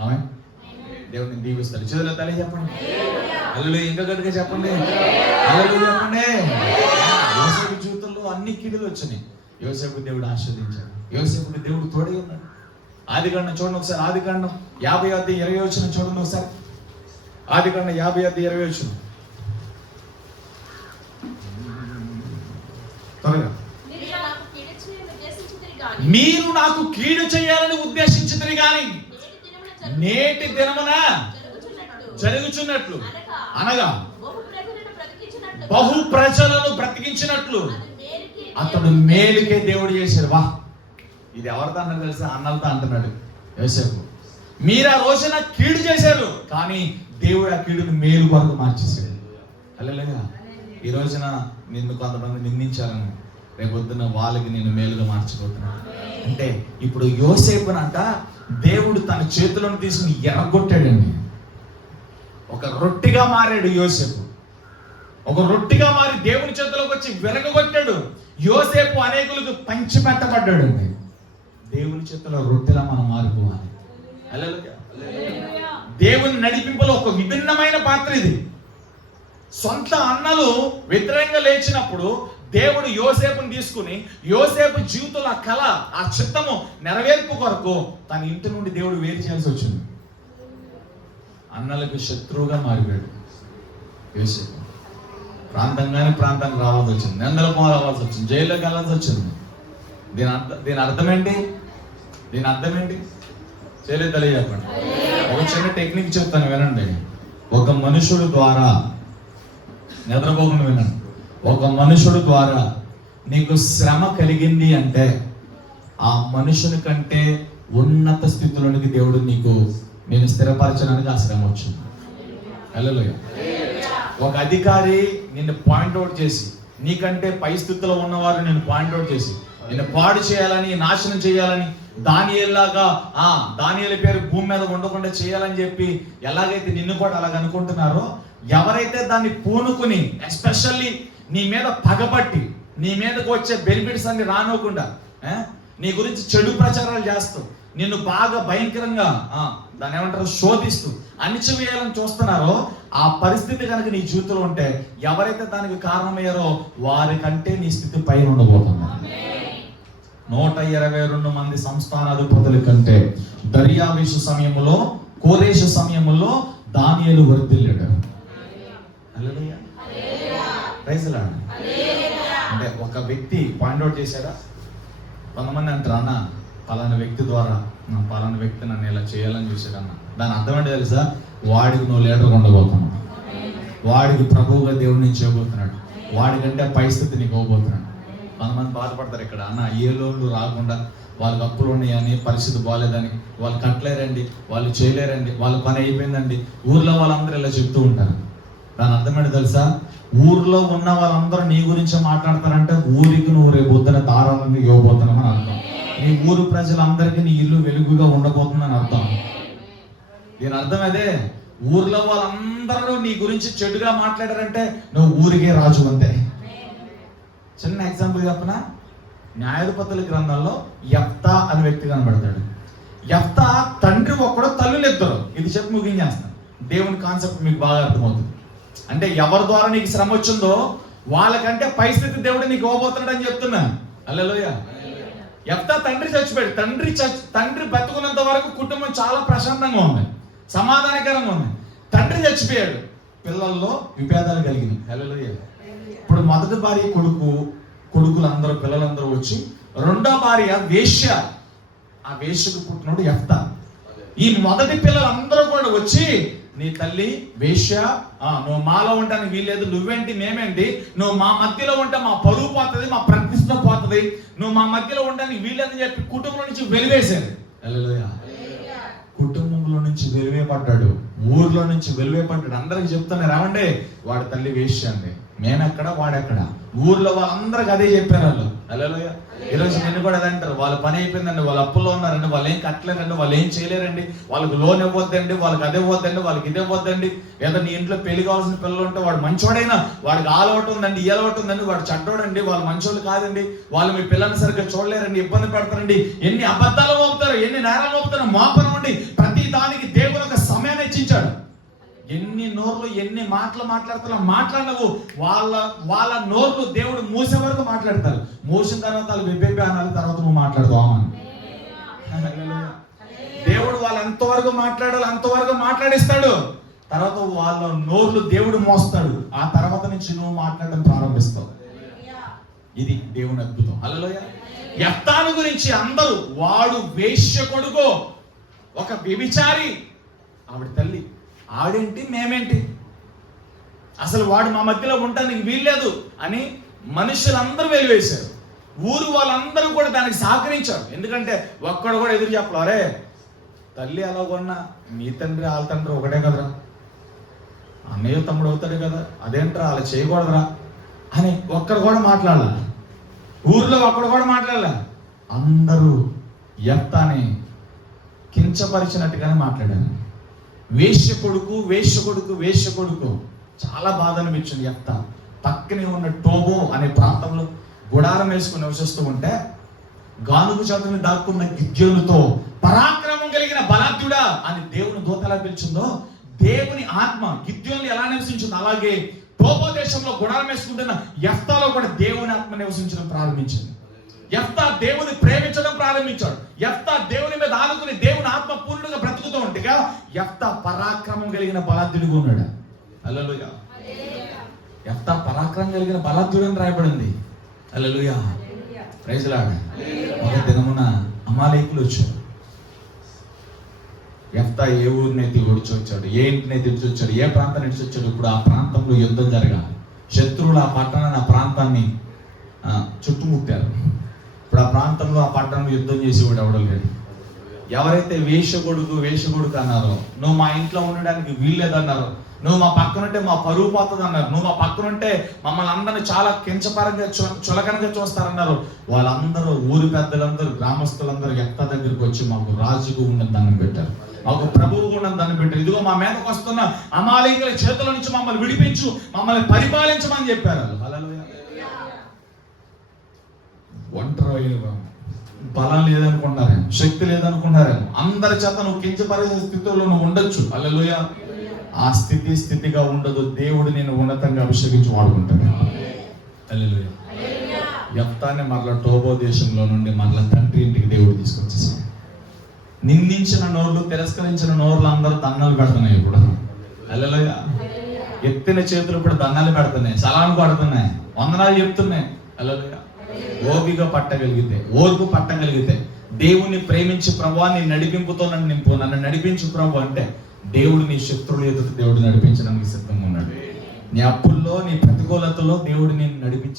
ఆమె దేవుడిని దీవిస్తాడు. చేతుల తల్లి చెప్పండి హల్లెలూయా. ఇంకా గట్టిగా చెప్పండి హల్లెలూయా చెప్పండి. యోసేపు జీవితంలో అన్ని కీడులు వచ్చినాయి. యోసేపు దేవుడు ఆశీర్వదించాడు. యోసేపుకి దేవుడు తోడై ఉన్నాడు. ఆదికాండం చూడండి ఒకసారి. ఆదికాండం 50:20 చూడండి ఒకసారి. ఆదికాండం 50:20 త్వరగా. మీరు నాకు కీడు చేయాలని ఉద్దేశించితిరి గాని నేటి దినమున జరుగుచున్నట్లు అనగా బహు ప్రజలను బ్రతికించినట్లు అతడు మేలుకే దేవుడు చేశాడు. వా, ఇది ఎవరితో అన్నది తెలుసా? అన్నలతో అంటున్నాడు యోసేపు. మీరు ఆ రోజున కీడు చేశారు కానీ దేవుడు ఆ కీడుని మేలు కొరకు మార్చేశాడు. హల్లెలూయా. ఈ రోజున నిన్ను కొంతమంది నిందించాలని రేపొద్దున వాళ్ళకి నేను మేలుగా మార్చిపోతున్నాను. అంటే ఇప్పుడు యోసేపునంట దేవుడు తన చేతులను తీసుకుని ఎర్రగొట్టాడండి. ఒక రొట్టిగా మారాడు యోసేపు. ఒక రొట్టిగా మారి దేవుని చేతిలోకి వచ్చి విరగొట్టాడు. యోసేపు అనేకులకు పంచి పెట్టబడ్డాడు అండి. దేవుని చేతిలో రొట్టెలా మనం మారిపోవాలి. దేవుని నడిపింపులో ఒక విభిన్నమైన పాత్ర ఇది. సొంత అన్నలు వ్యతిరేకంగా లేచినప్పుడు దేవుడు యోసేపుని తీసుకుని యోసేపు జీవితంలో ఆ కళ, ఆ చిత్తము నెరవేర్పు కొరకు తన ఇంటి నుండి దేవుడు వేరు చేయాల్సి వచ్చింది. అన్నలకు శత్రువుగా మారిపోయాడు యోసేపు. ప్రాంతంగానే ప్రాంతానికి రావాల్సి వచ్చింది, నిందల పోవాల్సి వచ్చింది, జైల్లోకి వెళ్ళాల్సి వచ్చింది. దీని అర్థం ఏంటి? దీని అర్థం ఏంటి? చేయలేదు తెలియజెప్పండి. ఒక చిన్న టెక్నిక్ చెప్తాను వినండి. ఒక మనుషుడు ద్వారా నిద్రపోకుండా వినండి. ఒక మనుషుడు ద్వారా నీకు శ్రమ కలిగింది అంటే ఆ మనుషుని కంటే ఉన్నత స్థితిలోనికి దేవుడు నేను స్థిరపరచడానికి ఆ శ్రమ వచ్చింది. హల్లెలూయా. ఒక అధికారి నిన్ను పాయింట్అవుట్ చేసి, నీకంటే పై స్థితిలో ఉన్నవారు నేను పాయింట్అవుట్ చేసి నిన్ను పాడు చేయాలని, నాశనం చేయాలని, దానియేలులాగా దానియేలు పేరు భూమి మీద ఉండకుండా చేయాలని చెప్పి ఎలాగైతే నిన్ను కూడా అలాగ అనుకుంటున్నారో, ఎవరైతే దాన్ని పూనుకుని ఎస్పెషల్లీ నీ మీద పగబట్టి నీ మీదకు వచ్చే బెనిఫిట్స్ అన్ని రానోకుండా నీ గురించి చెడు ప్రచారాలు చేస్తూ నిన్ను బాగా భయంకరంగా దాన్ని ఏమంటారు శోధిస్తూ అణిచివేయాలని చూస్తున్నారో, ఆ పరిస్థితి కనుక నీ జీవితంలో ఉంటే ఎవరైతే దానికి కారణమయ్యారో వారికంటే నీ స్థితి పైన ఉండబోతుంది. 122 మంది సంస్థానాధిపతుల కంటే దర్యావేషు సమయంలో, కోరేషు సమయంలో దానియేలు వర్ధిల్లాడు. హల్లెలూయా. Praise lord. అంటే ఒక వ్యక్తి పాయింట్అవుట్ చేశాడా? కొంతమంది అంటారు, అన్న పలానా వ్యక్తి ద్వారా పలానా వ్యక్తి నన్ను ఇలా చేయాలని చూశాడన్న. దాని అర్థం ఏంటో తెలుసా? వాడికి నువ్వు లీడర్గా ఉండబోతున్నావు, వాడికి ప్రభువుగా దేవుడు నుంచి చేయబోతున్నాడు, వాడికంటే పరిస్థితి నీకు ఇవ్వబోతున్నాడు. కొంతమంది బాధపడతారు ఇక్కడ, అన్న ఏ లోన్లు రాకుండా వాళ్ళకి అప్పులు ఉన్నాయని, పరిస్థితి బాగాలేదని, వాళ్ళు కట్టలేరండి, వాళ్ళు చేయలేరండి, వాళ్ళ పని అయిపోయిందండి, ఊర్లో వాళ్ళందరూ ఇలా చెప్తూ ఉంటారు. దాని అర్థం ఏంటో తెలుసా? ఊర్లో ఉన్న వాళ్ళందరూ నీ గురించి మాట్లాడతారంటే ఊరికి నువ్వు రేపు పొద్దున దారాలను ఇవ్వబోతున్నామని అర్థం. నీ ఊరు ప్రజలందరికీ నీ ఇల్లు వెలుగుగా ఉండబోతుందని అర్థం. దీని అర్థం అదే. ఊర్లో వాళ్ళందరూ నీ గురించి చెడుగా మాట్లాడారంటే నువ్వు ఊరికే రాజు అంతే. చిన్న ఎగ్జాంపుల్ చెప్పనా? న్యాయాధిపతుల గ్రంథంలో యెఫ్తా అనే వ్యక్తి కనబడతాడు. యెఫ్తా తండ్రి ఒక్కడో, తల్లులు ఇద్దరు. ఇది చెప్పి ముగించేస్తాను. దేవుని కాన్సెప్ట్ మీకు బాగా అర్థమవుతుంది. అంటే ఎవరి ద్వారా నీకు శ్రమ వచ్చిందో వాళ్ళకంటే పరిస్థితి దేవుడు నీకు ఇవ్వబోతున్నాడు అని చెప్తున్నాను. హల్లెలూయా. యెఫ్తా తండ్రి చచ్చిపోయాడు. తండ్రి బతుకున్నంత వరకు కుటుంబం చాలా ప్రశాంతంగా ఉంది, సమాధానకరంగా ఉంది. తండ్రి చచ్చిపోయాడు, పిల్లల్లో విభేదాలు కలిగినాయి. హల్లెలూయా. ఇప్పుడు మొదటి భార్య కొడుకులందరూ పిల్లలందరూ వచ్చి, రెండో భార్య వేశ్య, ఆ వేశ్యకు పుట్టినోడు యెఫ్తా. ఈ మొదటి పిల్లలందరూ కూడా వచ్చి, నీ తల్లి వేశ్య, నువ్వు మాలో ఉంటానికి వీల్లేదు, నువ్వేంటి మేమేంటి, నువ్వు మా మధ్యలో ఉంటే మా పరువు పోతుంది, మా ప్రతిష్ట పోతుంది, నువ్వు మా మధ్యలో ఉండడానికి వీల్లేదని చెప్పి కుటుంబం నుంచి వెలివేశారు. హల్లెలూయా. కుటుంబంలో నుంచి వెలివేయబడ్డాడు, ఊర్లో నుంచి వెలివేయబడ్డాడు. అందరికి చెప్తున్నారు, రావండి వాడి తల్లి వేశ్య అండి, మేమెక్కడ వాడెక్కడ. ఊర్లో వాళ్ళందరికి అదే చెప్పారు వాళ్ళు. హల్లెలూయా. ఈరోజు నిన్ను కూడా అదే అంటారు, వాళ్ళ పని అయిపోయిందండి, వాళ్ళ అప్పుల్లో ఉన్నారండి, వాళ్ళు ఏం కట్టలేరండి, వాళ్ళు ఏం చేయలేరండి, వాళ్ళకి లోన్ ఇవ్వద్దండి, వాళ్ళకి అదే ఇవ్వద్దండి, వాళ్ళకి ఇదే ఇవ్వద్దండి. ఏదో నీ ఇంట్లో పెళ్లి కావాల్సిన పిల్లలు ఉంటే వాడు మంచోడైనా వాడికి ఆలవటం ఉందండి, ఈ అలవాటు ఉందండి, వాడు చెడ్డోడండి, వాళ్ళు మంచోళ్ళు కాదండి, వాళ్ళు మీ పిల్లల్ని సరిగ్గా చూడలేరండి, ఇబ్బంది పెడతారండి. ఎన్ని అబద్ధాలు మోపుతారు, ఎన్ని నేరాలు మోపుతారు, మోపనండి. ప్రతి దానికి దేవుడు ఒక సమయాన్ని ఇచ్చించాడు. ఎన్ని నోర్లు ఎన్ని మాటలు మాట్లాడుతున్నా మాట్లాడవు, వాళ్ళ నోర్లు దేవుడు మూసే వరకు మాట్లాడతారు. మూసిన తర్వాత వాళ్ళు బెబ్బే అనాలి, తర్వాత నువ్వు మాట్లాడదామని. దేవుడు వాళ్ళు ఎంతవరకు మాట్లాడాలి అంతవరకు మాట్లాడిస్తాడు. తర్వాత వాళ్ళ నోర్లు దేవుడు మోస్తాడు. ఆ తర్వాత నుంచి నువ్వు మాట్లాడడం ప్రారంభిస్తావు. ఇది దేవుని అద్భుతం. హల్లెలూయా. యెఫ్తాను గురించి అందరూ, వాడు వేశ్య కొడుకు, ఒక వ్యభిచారి, ఆవిడ తల్లి, ఆవిడేంటి మేమేంటి, అసలు వాడు మా మధ్యలో ఉండడానికి వీల్లేదు అని మనుషులందరూ వెలివేశారు. ఊరు వాళ్ళందరూ కూడా దానికి సహకరించారు. ఎందుకంటే ఒక్కడు కూడా ఎదురు చెప్పలే, అరే తల్లి అలాగొన్నా నీ తండ్రి వాళ్ళ తండ్రి ఒకటే కదరా, అన్నయ్య తమ్ముడు అవుతాడు కదా, అదేంట్రా అలా చేయకూడదురా అని ఒక్కడు కూడా మాట్లాడాల. ఊర్లో ఒక్కడు కూడా మాట్లాడాల. అందరూ యెఫ్తాని కించపరిచినట్టుగానే మాట్లాడాను. వేశ్య కొడుకు, వేశ్య కొడుకు, వేశ్య కొడుకు. చాలా బాధ అనిపించింది. యెఫ్తా పక్కనే ఉన్న టోబో అనే ప్రాంతంలో గుడారం వేసుకుని నివసిస్తూ ఉంటే, గానుగు చేతుని దాక్కున్న గిద్యోనుతో, పరాక్రమం కలిగిన బలాఢ్యుడా అని దేవుని దూత ఎలా పిలిచిందో, దేవుని ఆత్మ గిద్యోను ఎలా నివసించిందో, అలాగే టోబో దేశంలో గుడారం వేసుకుంటున్న యెఫ్తాలో కూడా దేవుని ఆత్మ నివసించడం ప్రారంభించింది. యెఫ్తా దేవుని ప్రేమించడం ప్రారంభించాడు. యెఫ్తా దేవుని మీద ఆనుకుని దేవుని ఆత్మ పూర్ణంగా బ్రతుకుతూ ఉంటేగా యెఫ్తా పరాక్రమం కలిగిన బలాఢ్యుడిగా ఉన్నాడు. హల్లెలూయా. యెఫ్తా పరాక్రమం కలిగిన బలాఢ్యుడు అని రాయబడింది. హల్లెలూయా. Praise lord. ఒక దినమున అమాలేకులు వచ్చారు. యెఫ్తా ఏ ఊరినైతే ఓడిచి వచ్చాడు, ఏ ఇంటినైతే ఇడిచి వచ్చాడు, ఏ ప్రాంతాన్ని ఇడిచి వచ్చాడు, ఇప్పుడు ఆ ప్రాంతంలో యుద్ధం జరగాలి. శత్రువులు ఆ పట్టణాన్ని, ఆ ప్రాంతాన్ని చుట్టుముట్టారు. ఇప్పుడు ఆ ప్రాంతంలో, ఆ పట్టణంలో యుద్ధం చేసేవాడు ఎవడో లేడు. ఎవరైతే వేశ్య కొడుకు అన్నారో, నువ్వు మా ఇంట్లో ఉండడానికి వీల్లేదన్నారు, నువ్వు మా పక్కనుంటే మా పరువు పోతుంది అన్నారు, నువ్వు మా పక్కనుంటే మమ్మల్ని అందరినీ చాలా కించపరంగా చులకనగా చూస్తారన్నారు, వాళ్ళందరూ ఊరి పెద్దలందరూ, గ్రామస్తులందరూ యెఫ్తా దగ్గరికి వచ్చి మాకు రాజుకు ఉన్న దండం పెట్టారు, మాకు ప్రభువు ఉన్న దండం పెట్టారు, ఇదిగో మా మీదకు వస్తున్న అమాలేకుల చేతుల నుంచి మమ్మల్ని విడిపించు, మమ్మల్ని పరిపాలించమని చెప్పారు. హల్లెలూయా. ఒంటరి బలం లేదనుకున్నారేమో, శక్తి లేదనుకున్నారేమో, అందరి చేత నువ్వు కించపరిచే స్థితిలో నువ్వు ఉండొచ్చు. హల్లెలూయా. ఆ స్థితిగా ఉండదు. దేవుడు నేను ఉన్నతంగా అభిషేకించి వాడుకుంటాడు. హల్లెలూయా. యెఫ్తాని మరలా టోబో దేశంలో నుండి మరలా తండ్రి ఇంటికి దేవుడు తీసుకొచ్చేసాడు. నిందించిన నోర్లు, తిరస్కరించిన నోర్లు అందరూ దండాలు పెడుతున్నాయి ఇప్పుడు. హల్లెలూయా. ఎత్తిన చేతులు ఇప్పుడు దండాలు పెడుతున్నాయి, సలాం పడుతున్నాయి, వందనాలు చెప్తున్నాయి. హల్లెలూయా. ఓపిక పట్టగలిగితే, ఓర్పు పట్టగలిగితే, దేవుని ప్రేమించి ప్రభువా నీ నడిపింపుతో నన్ను నింపు, నన్ను నడిపించు ప్రభు అంటే, దేవుడు నీ శత్రువుల ఎదుట దేవుడు నడిపించడానికి సిద్ధంగా ఉన్నాడు. నీ అప్పుల్లో, నీ ప్రతికూలతలో దేవుడు నేను నడిపించ